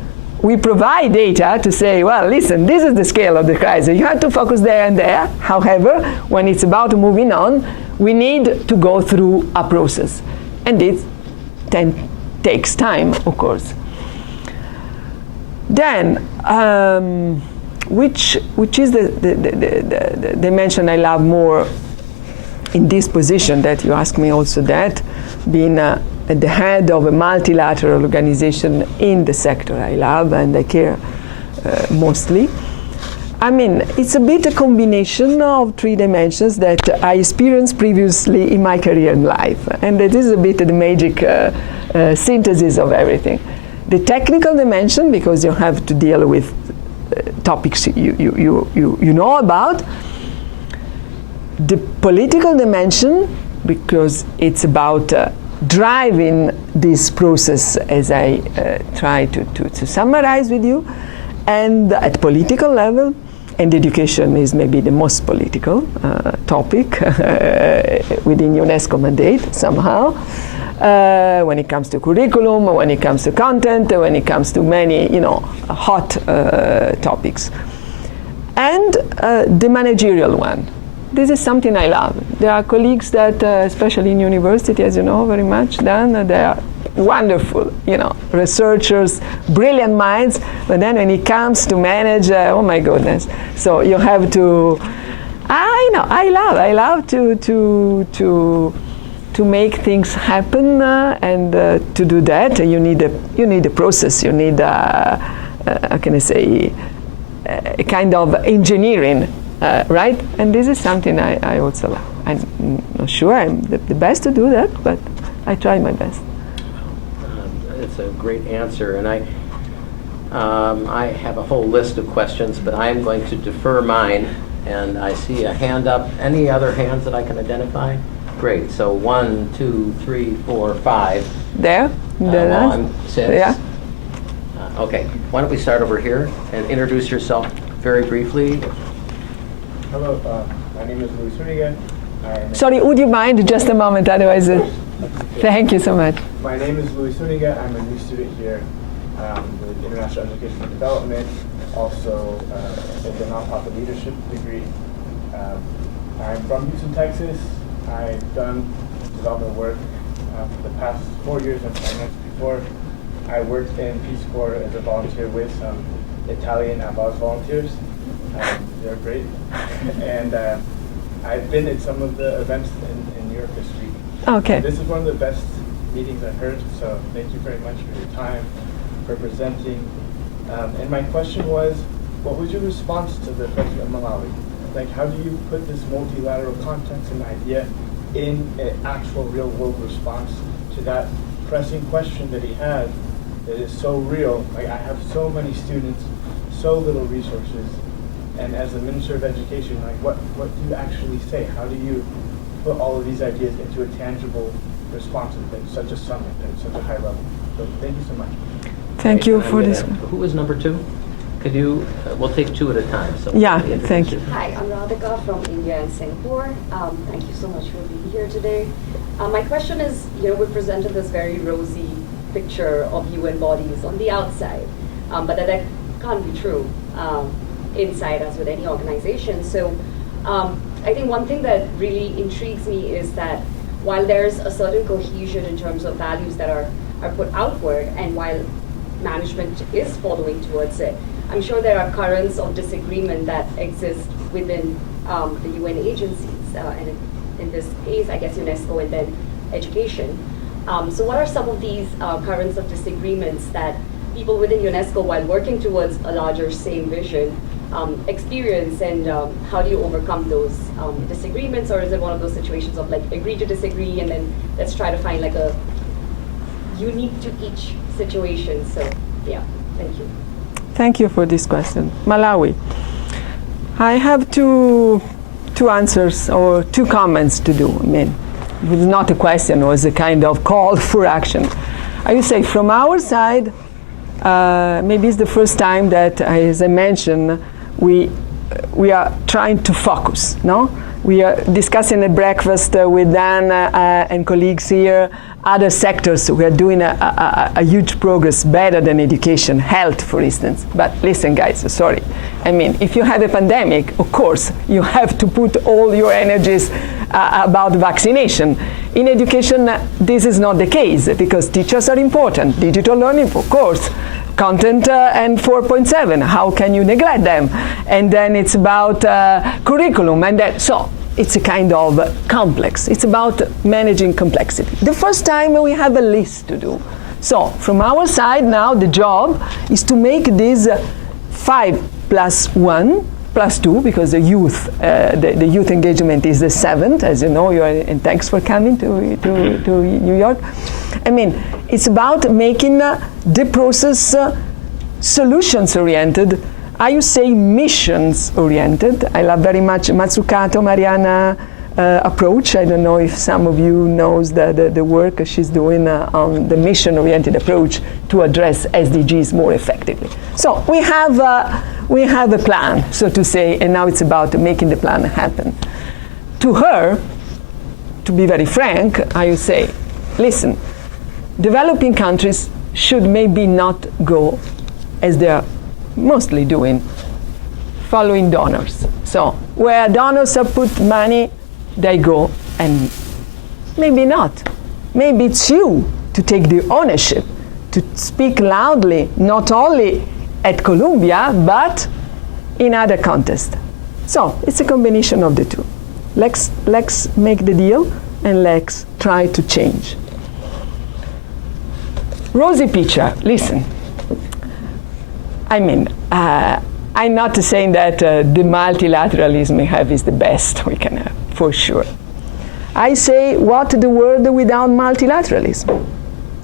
We provide data to say, well, listen, this is the scale of the crisis. You have to focus there and there. However, when it's about moving on, we need to go through a process. And it takes time, of course. Then, which is the dimension I love more in this position that you asked me also, that being at the head of a multilateral organization in the sector I love and I care mostly. I mean, it's a bit a combination of three dimensions that I experienced previously in my career in life, and that is a bit the magic synthesis of everything. The technical dimension, because you have to deal with topics you know about. The political dimension, because it's about driving this process, as I try to summarize with you, and at political level, and education is maybe the most political topic within UNESCO mandate somehow, when it comes to curriculum, when it comes to content, when it comes to many hot topics. And And the managerial one. This is something I love. There are colleagues that, especially in university, as you know very much, Dan, they are wonderful, researchers, brilliant minds, but then when it comes to manage, oh my goodness. So you have to, I love to make things happen, and to do that, you need a process, you need, how can I say, a kind of engineering, right? And this is something I also love. I'm not sure I'm the best to do that, but I try my best. It's a great answer, and I have a whole list of questions, but I'm going to defer mine, and I see a hand up. Any other hands that I can identify? Great, so 1, 2, 3, 4, 5. There? 1, 6. Yeah. Okay, why don't we start over here and introduce yourself very briefly. Hello, my name is Luis Zuniga. Sorry, would you mind just a moment, otherwise thank you so much. My name is Luis Zuniga. I'm a new student here with International Education and Development, also with a nonprofit leadership degree. I'm from Houston, Texas. I've done development work for the past 4 years in finance. Before, I worked in Peace Corps as a volunteer with some Italian Avaz volunteers. They're great. And I've been at some of the events in New York this week. Okay. This is one of the best meetings I've heard, so thank you very much for your time, for presenting. And my question was, what was your response to the President of Malawi? Like, how do you put this multilateral context and idea in an actual real-world response to that pressing question that he had that is so real? Like, I have so many students, so little resources, and as the Minister of Education, like, what do you actually say? How do you put all of these ideas into a tangible response at such a summit, at such a high level? So thank you so much. Thank you for this. Who was number 2? Could you, we'll take 2 at a time. So yeah, thank you. Hi, I'm Radhika from India and Singapore. Thank you so much for being here today. My question is, we presented this very rosy picture of UN bodies on the outside, but that can't be true inside, as with any organization. So I think one thing that really intrigues me is that while there's a certain cohesion in terms of values that are put outward, and while management is following towards it, I'm sure there are currents of disagreement that exist within the UN agencies, and in this case, I guess UNESCO and then education. So what are some of these currents of disagreements that people within UNESCO, while working towards a larger same vision, experience, and how do you overcome those disagreements? Or is it one of those situations of like agree to disagree and then let's try to find like a unique to each situation? So yeah, thank you. Thank you for this question. Malawi. I have two answers or 2 comments to do. I mean, it was not a question, it was a kind of call for action. I would say from our side, maybe it's the first time that, as I mentioned, we are trying to focus, no? We are discussing at breakfast with Dan and colleagues here, other sectors. We are doing a huge progress, better than education, health, for instance. But listen, guys, sorry. I mean, if you have a pandemic, of course, you have to put all your energies about vaccination. In education, this is not the case, because teachers are important. Digital learning, of course. Content and 4.7, how can you neglect them? And then it's about curriculum, and then, so it's a kind of complex. It's about managing complexity. The first time we have a list to do. So from our side now, the job is to make this 5+1+2, because the youth engagement is the 7th, as you know, and thanks for coming to New York. I mean, it's about making the process solutions-oriented, I would say missions-oriented. I love very much Mazzucato, Mariana approach. I don't know if some of you knows the work she's doing on the mission-oriented approach to address SDGs more effectively. So we have a plan, so to say, and now it's about making the plan happen. To her, to be very frank, I would say, listen, developing countries should maybe not go, as they are mostly doing, following donors. So where donors have put money, they go, and maybe not. Maybe it's you to take the ownership, to speak loudly, not only at Columbia, but in other contexts. So it's a combination of the two. Let's make the deal, and let's try to change. Rosy picture, listen. I mean, I'm not saying that the multilateralism we have is the best we can have, for sure. I say, what the world without multilateralism?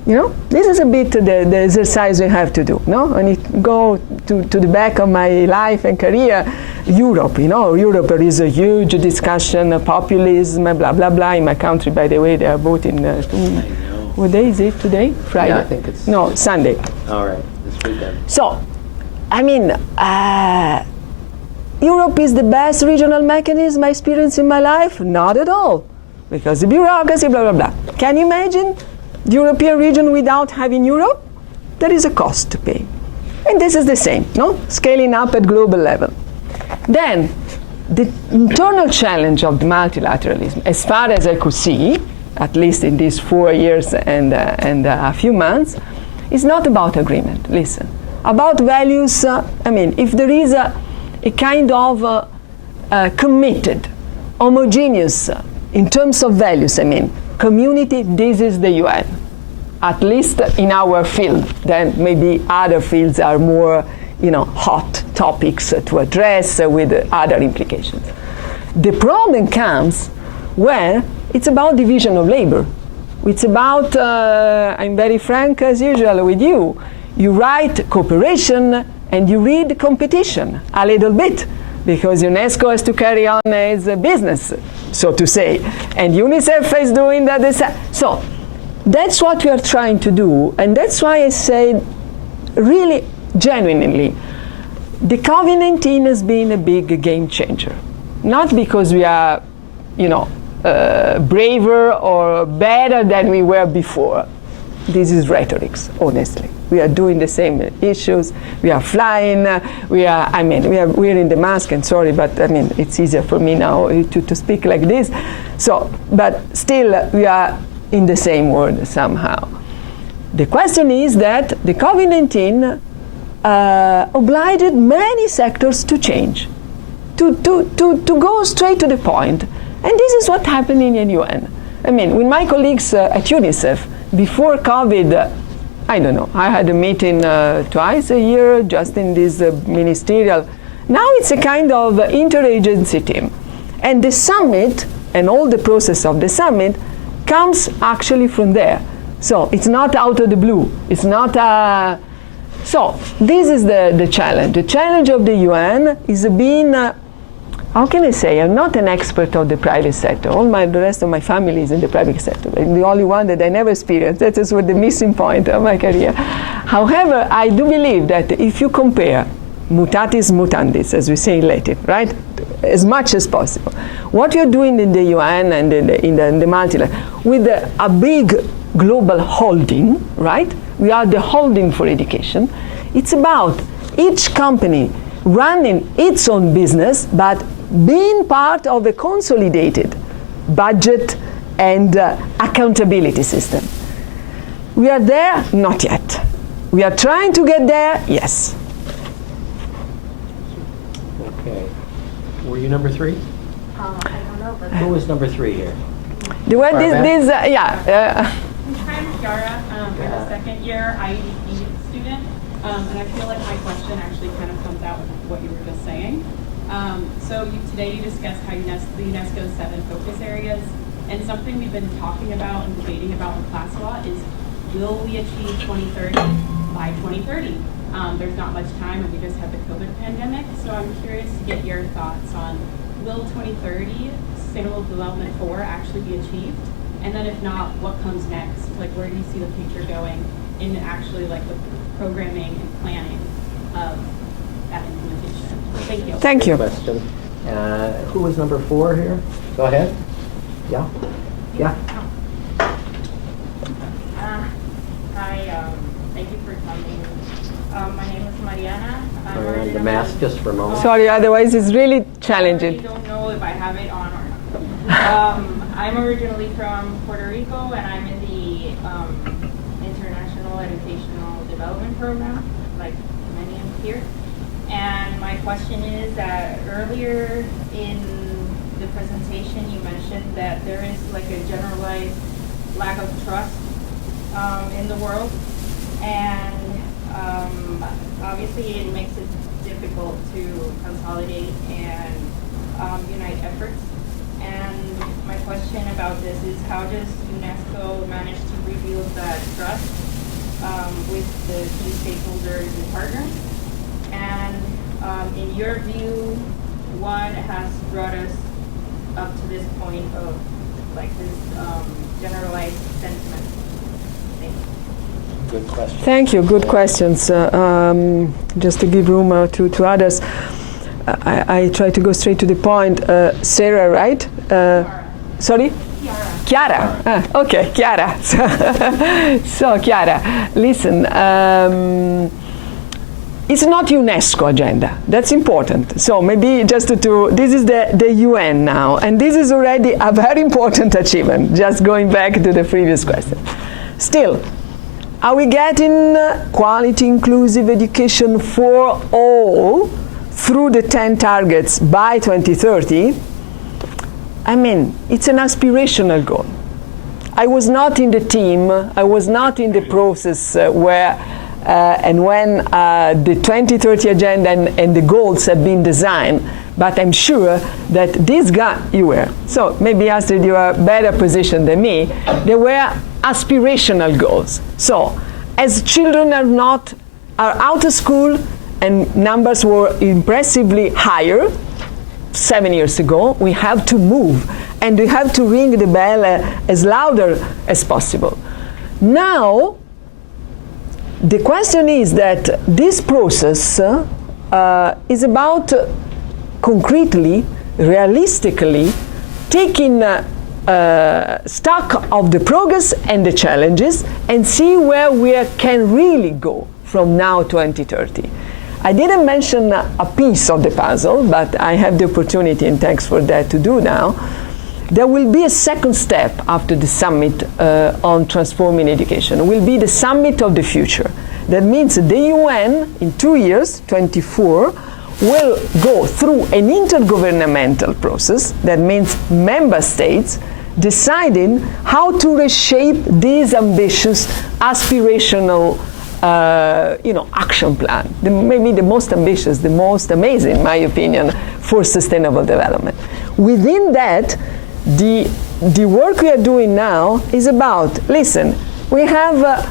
You know, this is a bit the exercise we have to do. No, when you go to the back of my life and career, Europe. You know, Europe there is a huge discussion, populism, blah blah blah. In my country, by the way, they are voting. What day is it today? Friday. Yeah, I think it's Sunday. all right. This weekend. So, I mean, Europe is the best regional mechanism I experienced in my life? Not at all, because the bureaucracy, blah, blah, blah. Can you imagine the European region without having Europe? There is a cost to pay. And this is the same, no? Scaling up at global level. Then, the internal challenge of the multilateralism, as far as I could see, at least in these 4 years and a few months, is not about agreement. Listen. About values, I mean, if there is a kind of committed, homogeneous, in terms of values, I mean, community, this is the UN, at least in our field. Then maybe other fields are more, you know, hot topics to address with other implications. The problem comes when it's about division of labor. It's about, I'm very frank as usual with you, you write cooperation and you read competition a little bit, because UNESCO has to carry on its business, so to say, and UNICEF is doing that. So that's what we are trying to do, and that's why I say, really, genuinely, the COVID-19 has been a big game changer. Not because we are, you know, braver or better than we were before. This is rhetoric, honestly. We are doing the same issues. We are flying. We're wearing the mask. And sorry, but I mean, it's easier for me now to speak like this. So, but still, we are in the same world somehow. The question is that the COVID-19 obliged many sectors to change, to go straight to the point. And this is what happened in the UN. I mean, with my colleagues at UNICEF, before COVID, I don't know, I had a meeting twice a year, just in this ministerial. Now it's a kind of interagency team. And the summit, and all the process of the summit, comes actually from there. So it's not out of the blue. It's not a... So this is the challenge. The challenge of the UN is being... how can I say? I'm not an expert of the private sector. The rest of my family is in the private sector. I'm the only one that I never experienced. That is what the missing point of my career. However, I do believe that if you compare mutatis mutandis, as we say in Latin, right, as much as possible, what you're doing in the UN and in the multilateral, with a big global holding, right? We are the holding for education. It's about each company running its own business, but being part of a consolidated budget and accountability system. We are there? Not yet. We are trying to get there? Yes. Okay. Were you number 3? I don't know, but... Who was number 3 here? The word is Hi, I'm Kiara. I'm a second-year IEDP student, and I feel like my question actually kind of comes out with what you were just saying. So today you discussed how the UNESCO's 7 focus areas, and something we've been talking about and debating about in class a lot is, will we achieve 2030 by 2030? There's not much time, and we just had the COVID pandemic, so I'm curious to get your thoughts on, will 2030 Sustainable Development 4 actually be achieved? And then if not, what comes next? Like, where do you see the future going in actually like the programming and planning of that implementation? Thank you. Thank you. Good question. Who was number 4 here? Go ahead. Yeah. Hi, Thank you for coming. My name is Mariana. Wearing the mask just for a moment. Sorry, otherwise it's really I challenging. don't know if I have it on or not. I'm originally from Puerto Rico, and I'm in the International Educational Development Program, like many of here. And my question is that earlier in the presentation, you mentioned that there is like a generalized lack of trust in the world, and obviously it makes it difficult to consolidate and unite efforts. And my question about this is, how does UNESCO manage to rebuild that trust with the key stakeholders and partners? And in your view, what has brought us up to this point of like this generalized sentiment? Thank you. Good question. Thank you. Good questions. Just to give room to others, I try to go straight to the point. Sarah, right? Sorry? Chiara. Okay, Chiara. So, Chiara, listen. It's not UNESCO agenda. That's important. So maybe just this is the UN now, and this is already a very important achievement, just going back to the previous question. Still, are we getting quality inclusive education for all through the 10 targets by 2030? I mean, it's an aspirational goal. I was not in the team, I was not in the process where and when the 2030 agenda and the goals have been designed, but I'm sure that this guy, you were. So maybe Astrid, you are better positioned than me. They were aspirational goals. So as children are out of school and numbers were impressively higher 7 years ago, we have to move and we have to ring the bell as louder as possible. Now, the question is that this process is about concretely, realistically, taking stock of the progress and the challenges and see where we can really go from now to 2030. I didn't mention a piece of the puzzle, but I have the opportunity, and thanks for that, to do now. There will be a second step after the summit on transforming education. It will be the summit of the future. That means the UN, in 2 years, 24, will go through an intergovernmental process. That means member states deciding how to reshape this ambitious, aspirational action plan. Maybe the most ambitious, the most amazing, in my opinion, for sustainable development. Within that, the work we are doing now is about, listen, we have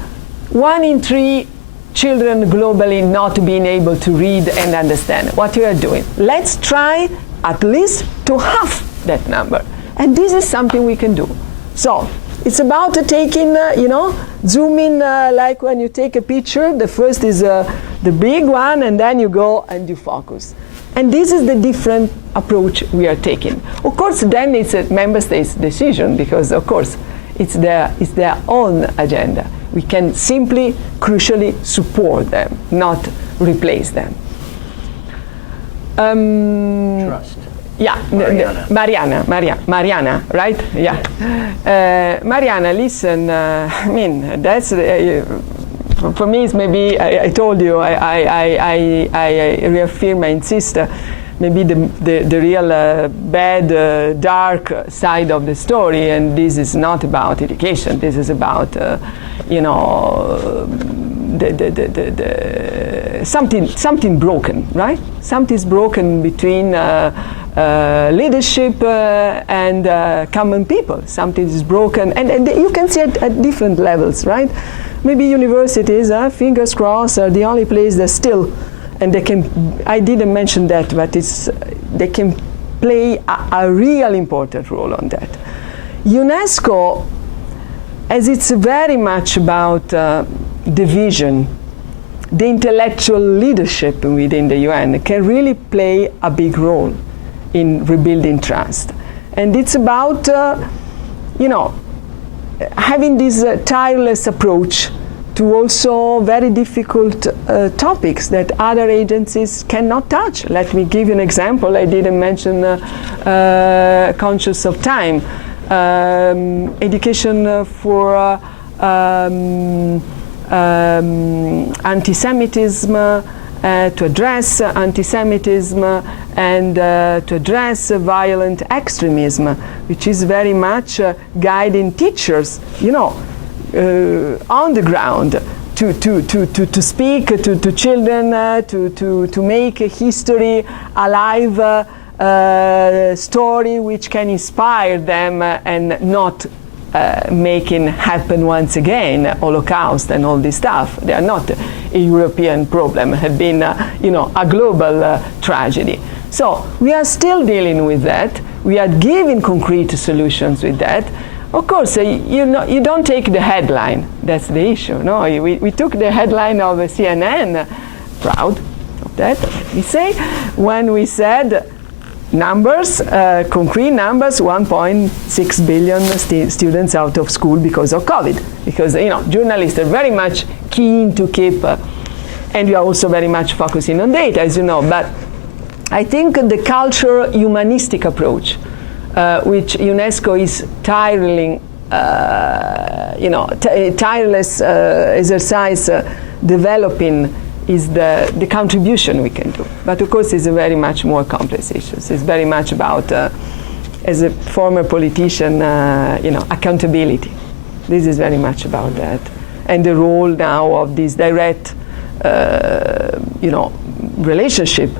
1 in 3 children globally not being able to read and understand what we are doing. Let's try at least to half that number. And this is something we can do. So it's about taking, zoom in like when you take a picture. The first is the big one, and then you go and you focus. And this is the different approach we are taking. Of course, then it's a member state's decision because, of course, it's their own agenda. We can simply, crucially support them, not replace them. Trust. Yeah, Mariana, right? Yeah. Mariana, listen, I mean, that's, for me, it's maybe, I told you, I reaffirm, I insist, maybe the real bad, dark side of the story, and this is not about education, this is about, something broken, right? Something's broken between leadership and common people. Something is broken, and you can see it at different levels, right? Maybe universities, fingers crossed, are the only place that still, and they can, I didn't mention that, but they can play a real important role on that. UNESCO, as it's very much about the vision, the intellectual leadership within the UN can really play a big role in rebuilding trust. And it's about, having this tireless approach to also very difficult topics that other agencies cannot touch. Let me give you an example. I didn't mention conscious of time. Education for anti-Semitism, to address anti-Semitism and to address violent extremism, which is very much guiding teachers, you know, on the ground to speak to children, to make a history alive, story which can inspire them and not making happen once again Holocaust and all this stuff. They are not a European problem, have been you know, a global tragedy. So we are still dealing with that. We are giving concrete solutions with that. Of course, you don't take the headline. That's the issue. No, we took the headline of CNN, proud of that, let me say, when we said numbers, concrete numbers, 1.6 billion students out of school because of COVID. Because, you know, journalists are very much keen to keep, and we are also very much focusing on data, as you know. But I think the cultural humanistic approach, which UNESCO is tireless exercise developing, is the contribution we can do. But of course, it's a very much more complex issue. It's very much about, as a former politician, you know, accountability. This is very much about that. And the role now of this direct, you know, relationship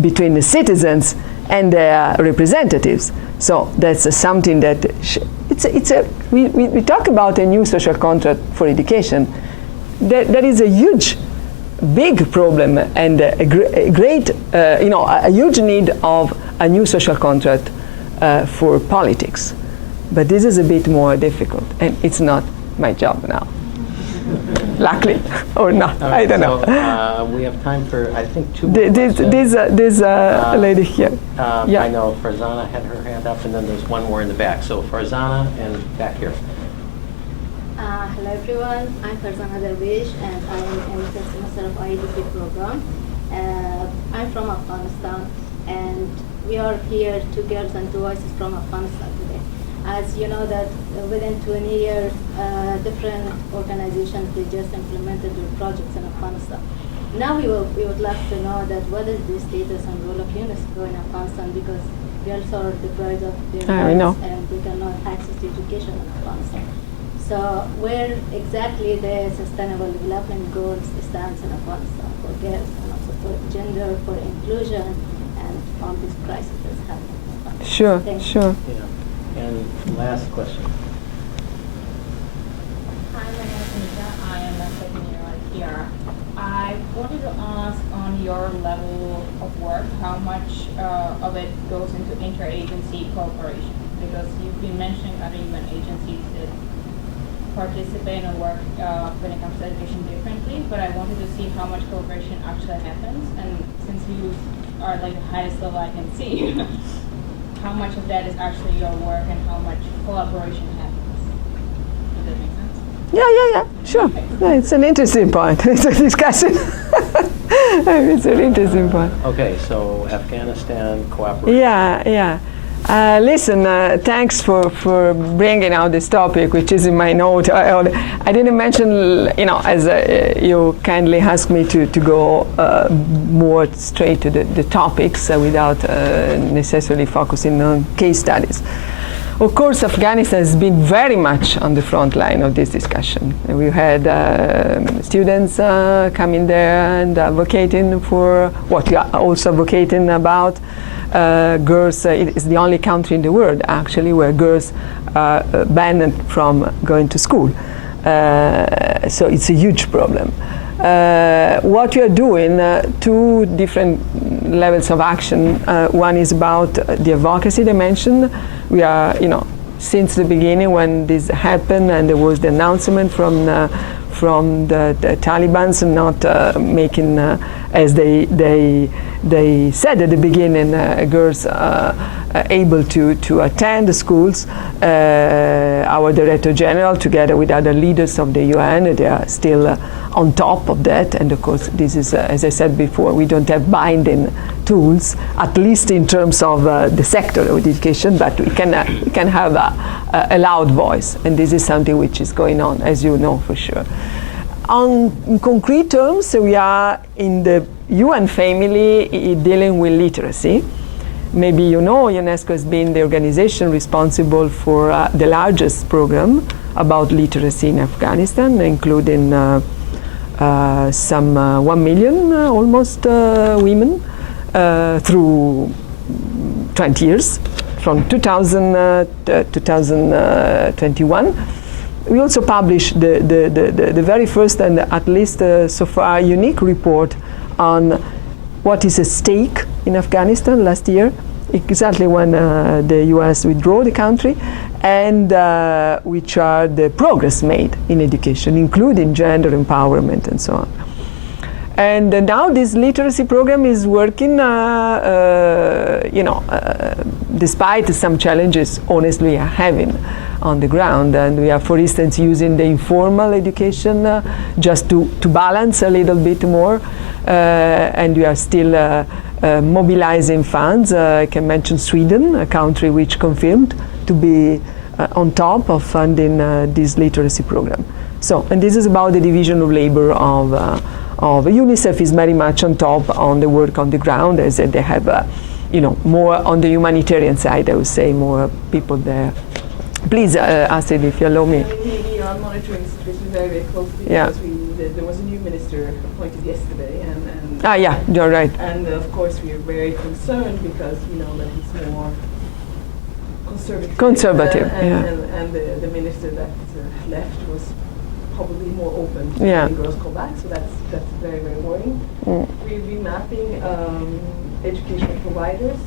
between the citizens and their representatives. So that's something that, we talk about a new social contract for education. That is a huge, big problem and a great, you know, a huge need of a new social contract for politics. But this is a bit more difficult, and it's not my job now. Luckily, or not, Right, I don't know. So, we have time for, I think, two more This lady here. Yeah. I know Farzana had her hand up, and then there's one more in the back. So Farzana and back here. Hello everyone, I'm Farzana Dervish and I am in the first semester of IEDP program. I'm from Afghanistan and we are here, 2 girls and 2 voices from Afghanistan today. As you know that within 20 years, different organizations, they just implemented their projects in Afghanistan. Now we would like to know that what is the status and role of UNESCO in Afghanistan, because girls are deprived of their rights and they cannot access to education in Afghanistan. So where exactly the sustainable development goals stands in Afghanistan for girls and also for gender, for inclusion, and on this crisis that's happening in Afghanistan? Sure, sure. Yeah. And last question. Hi, my name is Anita. I am a second year here. I wanted to ask on your level of work, how much of it goes into interagency cooperation? Because you've been mentioning other UN agencies that participate and work when it comes to education differently, but I wanted to see how much cooperation actually happens, and since you are like the highest level I can see, how much of that is actually your work and how much collaboration happens? Does that make sense? Yeah, sure. Yeah, it's an interesting point. It's a discussion. It's an interesting point. Okay, so Afghanistan cooperation. Yeah. Listen, thanks for bringing out this topic, which is in my note. I didn't mention, you know, as you kindly asked me to go more straight to the topics without necessarily focusing on case studies. Of course, Afghanistan has been very much on the front line of this discussion. We had students coming there and advocating for what we are also advocating about. Girls, it is the only country in the world actually where girls are banned from going to school. So it's a huge problem. What we are doing, 2 different levels of action. One is about the advocacy dimension. We are, you know, since the beginning when this happened and there was the announcement from the Taliban not making as they said at the beginning, girls able to attend the schools. Our Director-General, together with other leaders of the UN, they are still on top of that. And of course, this is, as I said before, we don't have binding tools, at least in terms of the sector of education, but we can have a loud voice. And this is something which is going on, as you know for sure. In concrete terms, we are in the UN family dealing with literacy. Maybe you know UNESCO has been the organization responsible for the largest program about literacy in Afghanistan, including some 1 million almost women through 20 years, from 2000 to 2021. We also published the very first and at least so far unique report on what is at stake in Afghanistan last year, exactly when the US withdrew the country, and which are the progress made in education, including gender empowerment and so on. And now this literacy program is working, despite some challenges, honestly, we are having on the ground. And we are, for instance, using the informal education just to balance a little bit more. And we are still mobilizing funds. I can mention Sweden, a country which confirmed to be on top of funding this literacy program. So, and this is about the division of labor of UNICEF is very much on top on the work on the ground, as they have, more on the humanitarian side, I would say, more people there. Please, Astrid, if you allow me. We are monitoring the situation very, very closely, because there was a new minister appointed yesterday, and yeah, you're right. And of course, we are very concerned because we know that he's more conservative. And the minister that left was probably more open to letting girls go back, so that's very, very worrying. We've been mapping educational providers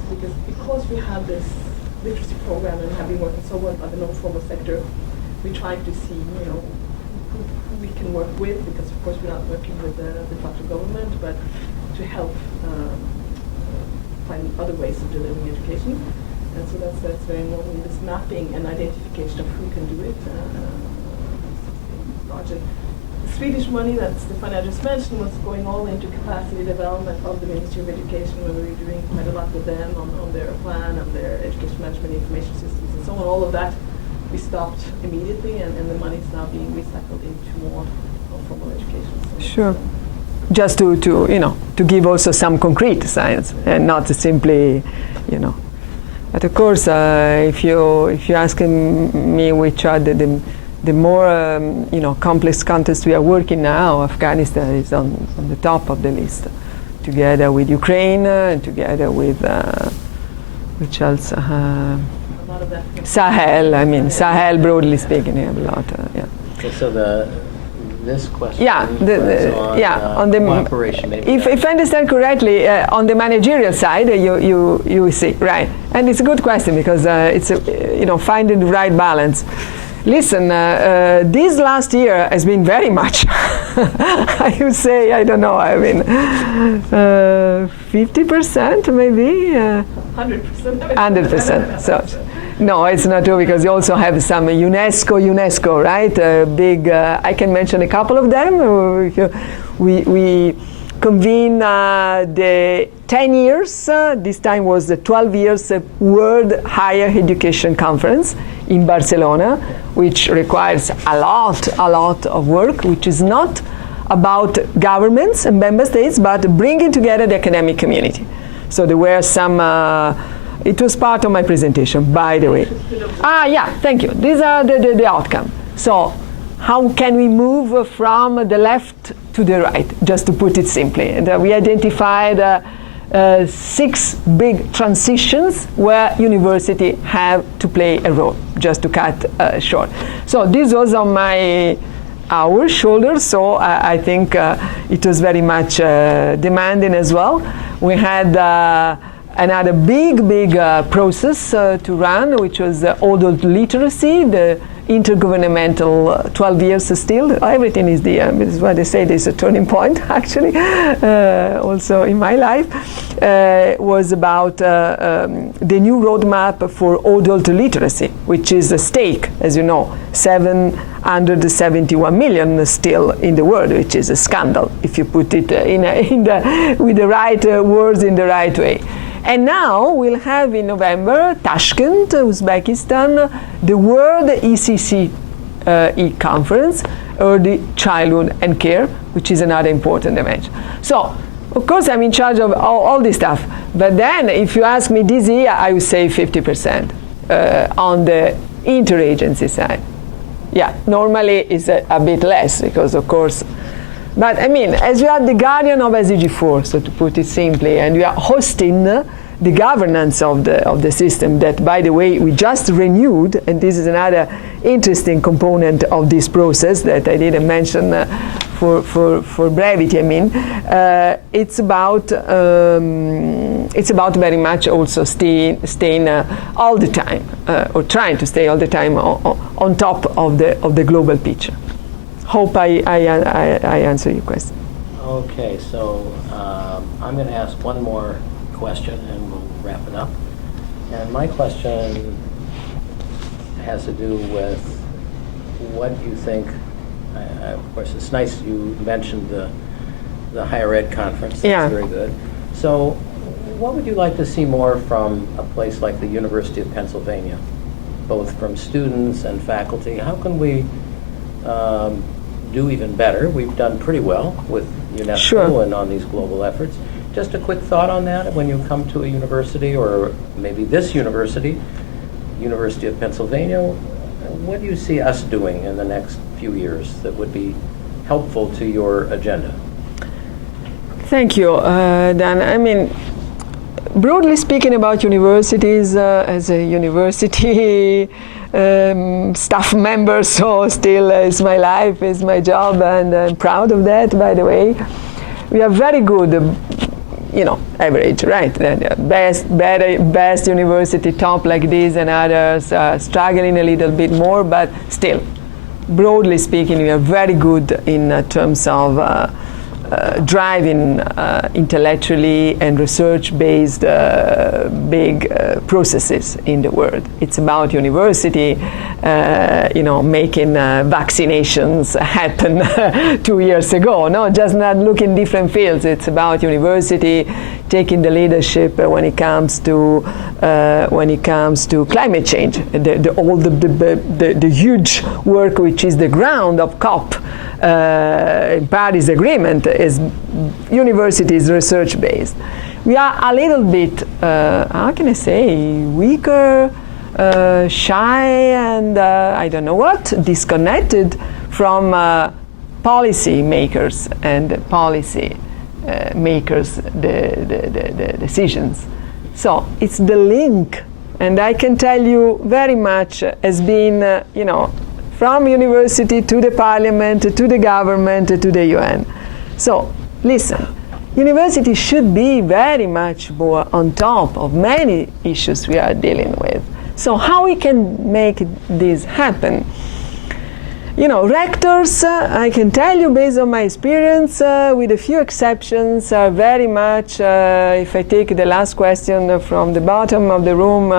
because we have this literacy program and have been working so well on the non-formal sector. We're trying to see, who we can work with, because of course we're not working with the de facto government, but to help find other ways of delivering education. And so that's very important, this mapping and identification of who can do it. Project. The Swedish money that Stefania just mentioned was going all into capacity development of the Ministry of Education, where we were doing quite a lot with them on their plan, on their education management information systems and so on. All of that we stopped immediately, and the money is now being recycled into more formal education. So sure. Just to give also some concrete science, and not simply, But of course, if you're asking me which are the more complex context we are working now, Afghanistan is on the top of the list, together with Ukraine and together with which else? Sahel. I mean, Sahel, broadly speaking, a lot. So this question on the cooperation. Maybe if I understand correctly, on the managerial side, you see, right? And it's a good question, because it's finding the right balance. Listen, this last year has been very much, I would say, 50% maybe? 100%. 100%. So, no, it's not true, because you also have some UNESCO, right? Big, I can mention a couple of them. We convened the 10 years, this time was the 12 years World Higher Education Conference in Barcelona, which requires a lot of work, which is not about governments and member states, but bringing together the academic community. So there were some, it was part of my presentation, by the way. Thank you. These are the outcome. So how can we move from the left to the right, just to put it simply? And we identified 6 big transitions where university have to play a role, just to cut short. So this was on our shoulders, so I think it was very much demanding as well. We had another big process to run, which was adult literacy, the intergovernmental 12 years still. Everything is there. This is why they say there's a turning point, actually, also in my life. Was about the new roadmap for adult literacy, which is a stake, as you know, 771 million still in the world, which is a scandal if you put it with the right words in the right way. And now we'll have in November, Tashkent, Uzbekistan, the World ECC conference, Early Childhood and Care, which is another important dimension. So, of course, I'm in charge of all this stuff. But then, if you ask me this year, I would say 50% on the interagency side. Yeah, normally it's a bit less because, of course, but I mean, as you are the guardian of SDG 4, so to put it simply, and you are hosting the governance of the system that, by the way, we just renewed, and this is another interesting component of this process that I didn't mention for brevity. I mean, it's about very much also staying all the time, or trying to stay all the time on top of the global picture. Hope I answer your question. Okay, so I'm going to ask one more question and we'll wrap it up. And my question has to do with what you think. Of course, it's nice you mentioned the higher ed conference. That's very good. So what would you like to see more from a place like the University of Pennsylvania, both from students and faculty? How can we do even better? We've done pretty well with UNESCO and on these global efforts. Just a quick thought on that when you come to a university, or maybe this university, University of Pennsylvania, what do you see us doing in the next few years that would be helpful to your agenda? Thank you, Dan. I mean, broadly speaking about universities, as a university staff member, so still is my life, is my job, and I'm proud of that, by the way. We are very good, average, right? Best university top like this, and others are struggling a little bit more, but still, broadly speaking, we are very good in terms of driving intellectually and research-based big processes in the world. It's about university, making vaccinations happen 2 years ago. No, just not looking different fields. It's about university taking the leadership when it comes to climate change. The huge work, which is the ground of COP. Paris Agreement is universities research-based. We are a little bit, how can I say, weaker, shy, and I don't know what, disconnected from policy makers and policy makers the decisions. So it's the link, and I can tell you very much has been, from university to the parliament, to the government, to the UN. So, listen, university should be very much more on top of many issues we are dealing with. So how we can make this happen? Rectors, I can tell you based on my experience, with a few exceptions, are very much, if I take the last question from the bottom of the room,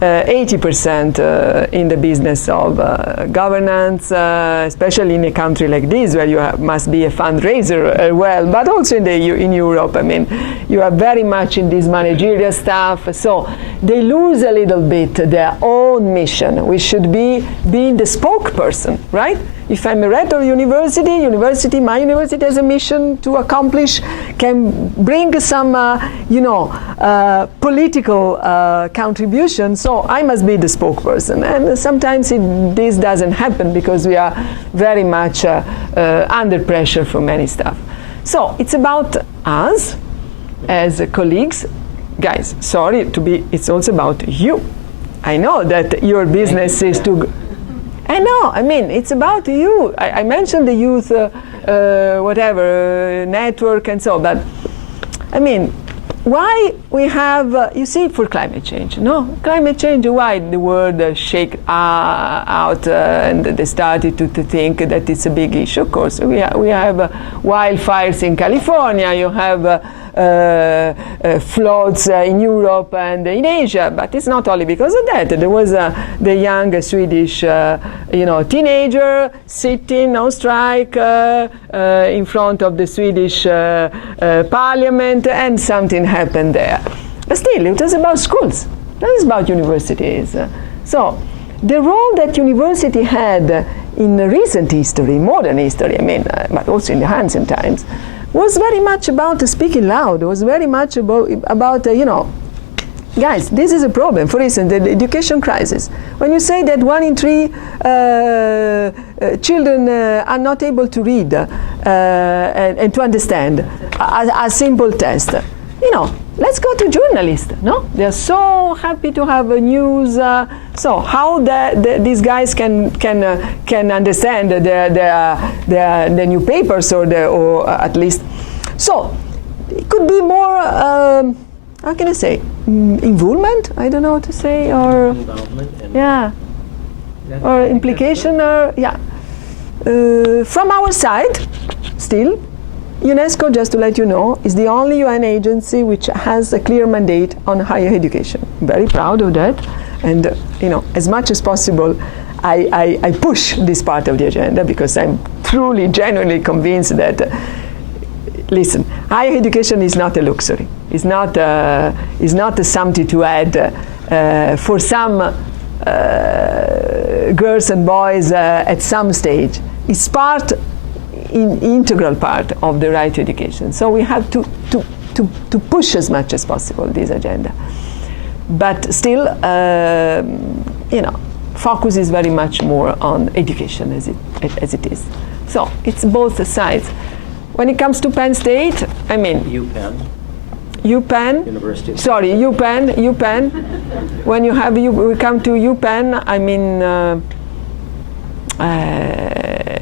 80% in the business of governance, especially in a country like this where you must be a fundraiser but also in Europe. I mean, you are very much in this managerial stuff, so they lose a little bit their own mission. We should be being the spokesperson, right? If I'm a rector of my university has a mission to accomplish, can bring some, political contribution. So I must be the spokesperson. And sometimes this doesn't happen because we are very much under pressure for many stuff. So it's about us as colleagues. Guys, it's also about you. I know that your business is to... I know, it's about you. I mentioned the youth, network and so, but, why we have, you see, for climate change, no? Climate change, why the world shake out and they started to think that it's a big issue. Of course, we have wildfires in California, you have floods in Europe and in Asia, but it's not only because of that. There was the young Swedish, teenager sitting on strike in front of the Swedish parliament, and something happened there. But still, it was about schools. It was about universities. So, the role that university had in recent history, modern history, but also in the ancient times, was very much about speaking loud. It was very much about guys, this is a problem. For instance, the education crisis. When you say that 1 in 3 children are not able to read and to understand a simple test, let's go to journalists. No, they are so happy to have a news. So how these guys can understand the new papers or at least. So it could be more. How can I say? Involvement? I don't know what to say. Or involvement. Or implication. Or from our side, still. UNESCO, just to let you know, is the only UN agency which has a clear mandate on higher education. I'm very proud of that, and as much as possible, I push this part of the agenda because I'm truly, genuinely convinced that. Listen, higher education is not a luxury. It's not something to add for some girls and boys at some stage. It's integral part of the right to education. So we have to push as much as possible this agenda. But still, focus is very much more on education as it is. So it's both sides. When it comes to Penn State, UPenn. University. Sorry, UPenn. When we come to UPenn,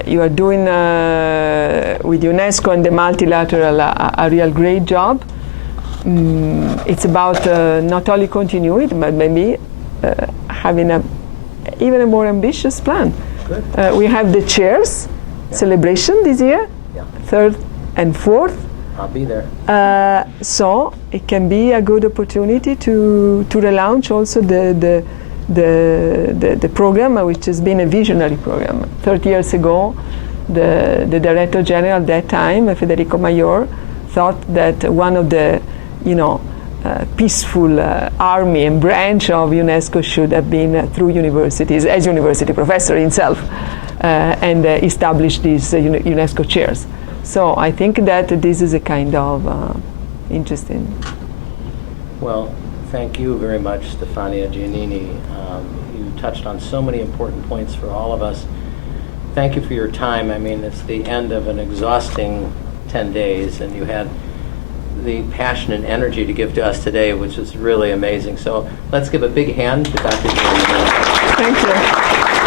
you are doing with UNESCO and the multilateral a real great job. It's about not only continuity, but maybe having even a more ambitious plan. Good. We have the chairs celebration this year, 3rd and 4th. I'll be there. So it can be a good opportunity to relaunch also the program, which has been a visionary program. 30 years ago, the Director-General at that time, Federico Mayor, thought that one of the peaceful army and branch of UNESCO should have been through universities, as university professor himself, and established these UNESCO chairs. So I think that this is a kind of interesting. Well, thank you very much, Stefania Giannini. You touched on so many important points for all of us. Thank you for your time. It's the end of an exhausting 10 days, and you had the passion and energy to give to us today, which is really amazing. So let's give a big hand to Dr. Giannini. Thank you.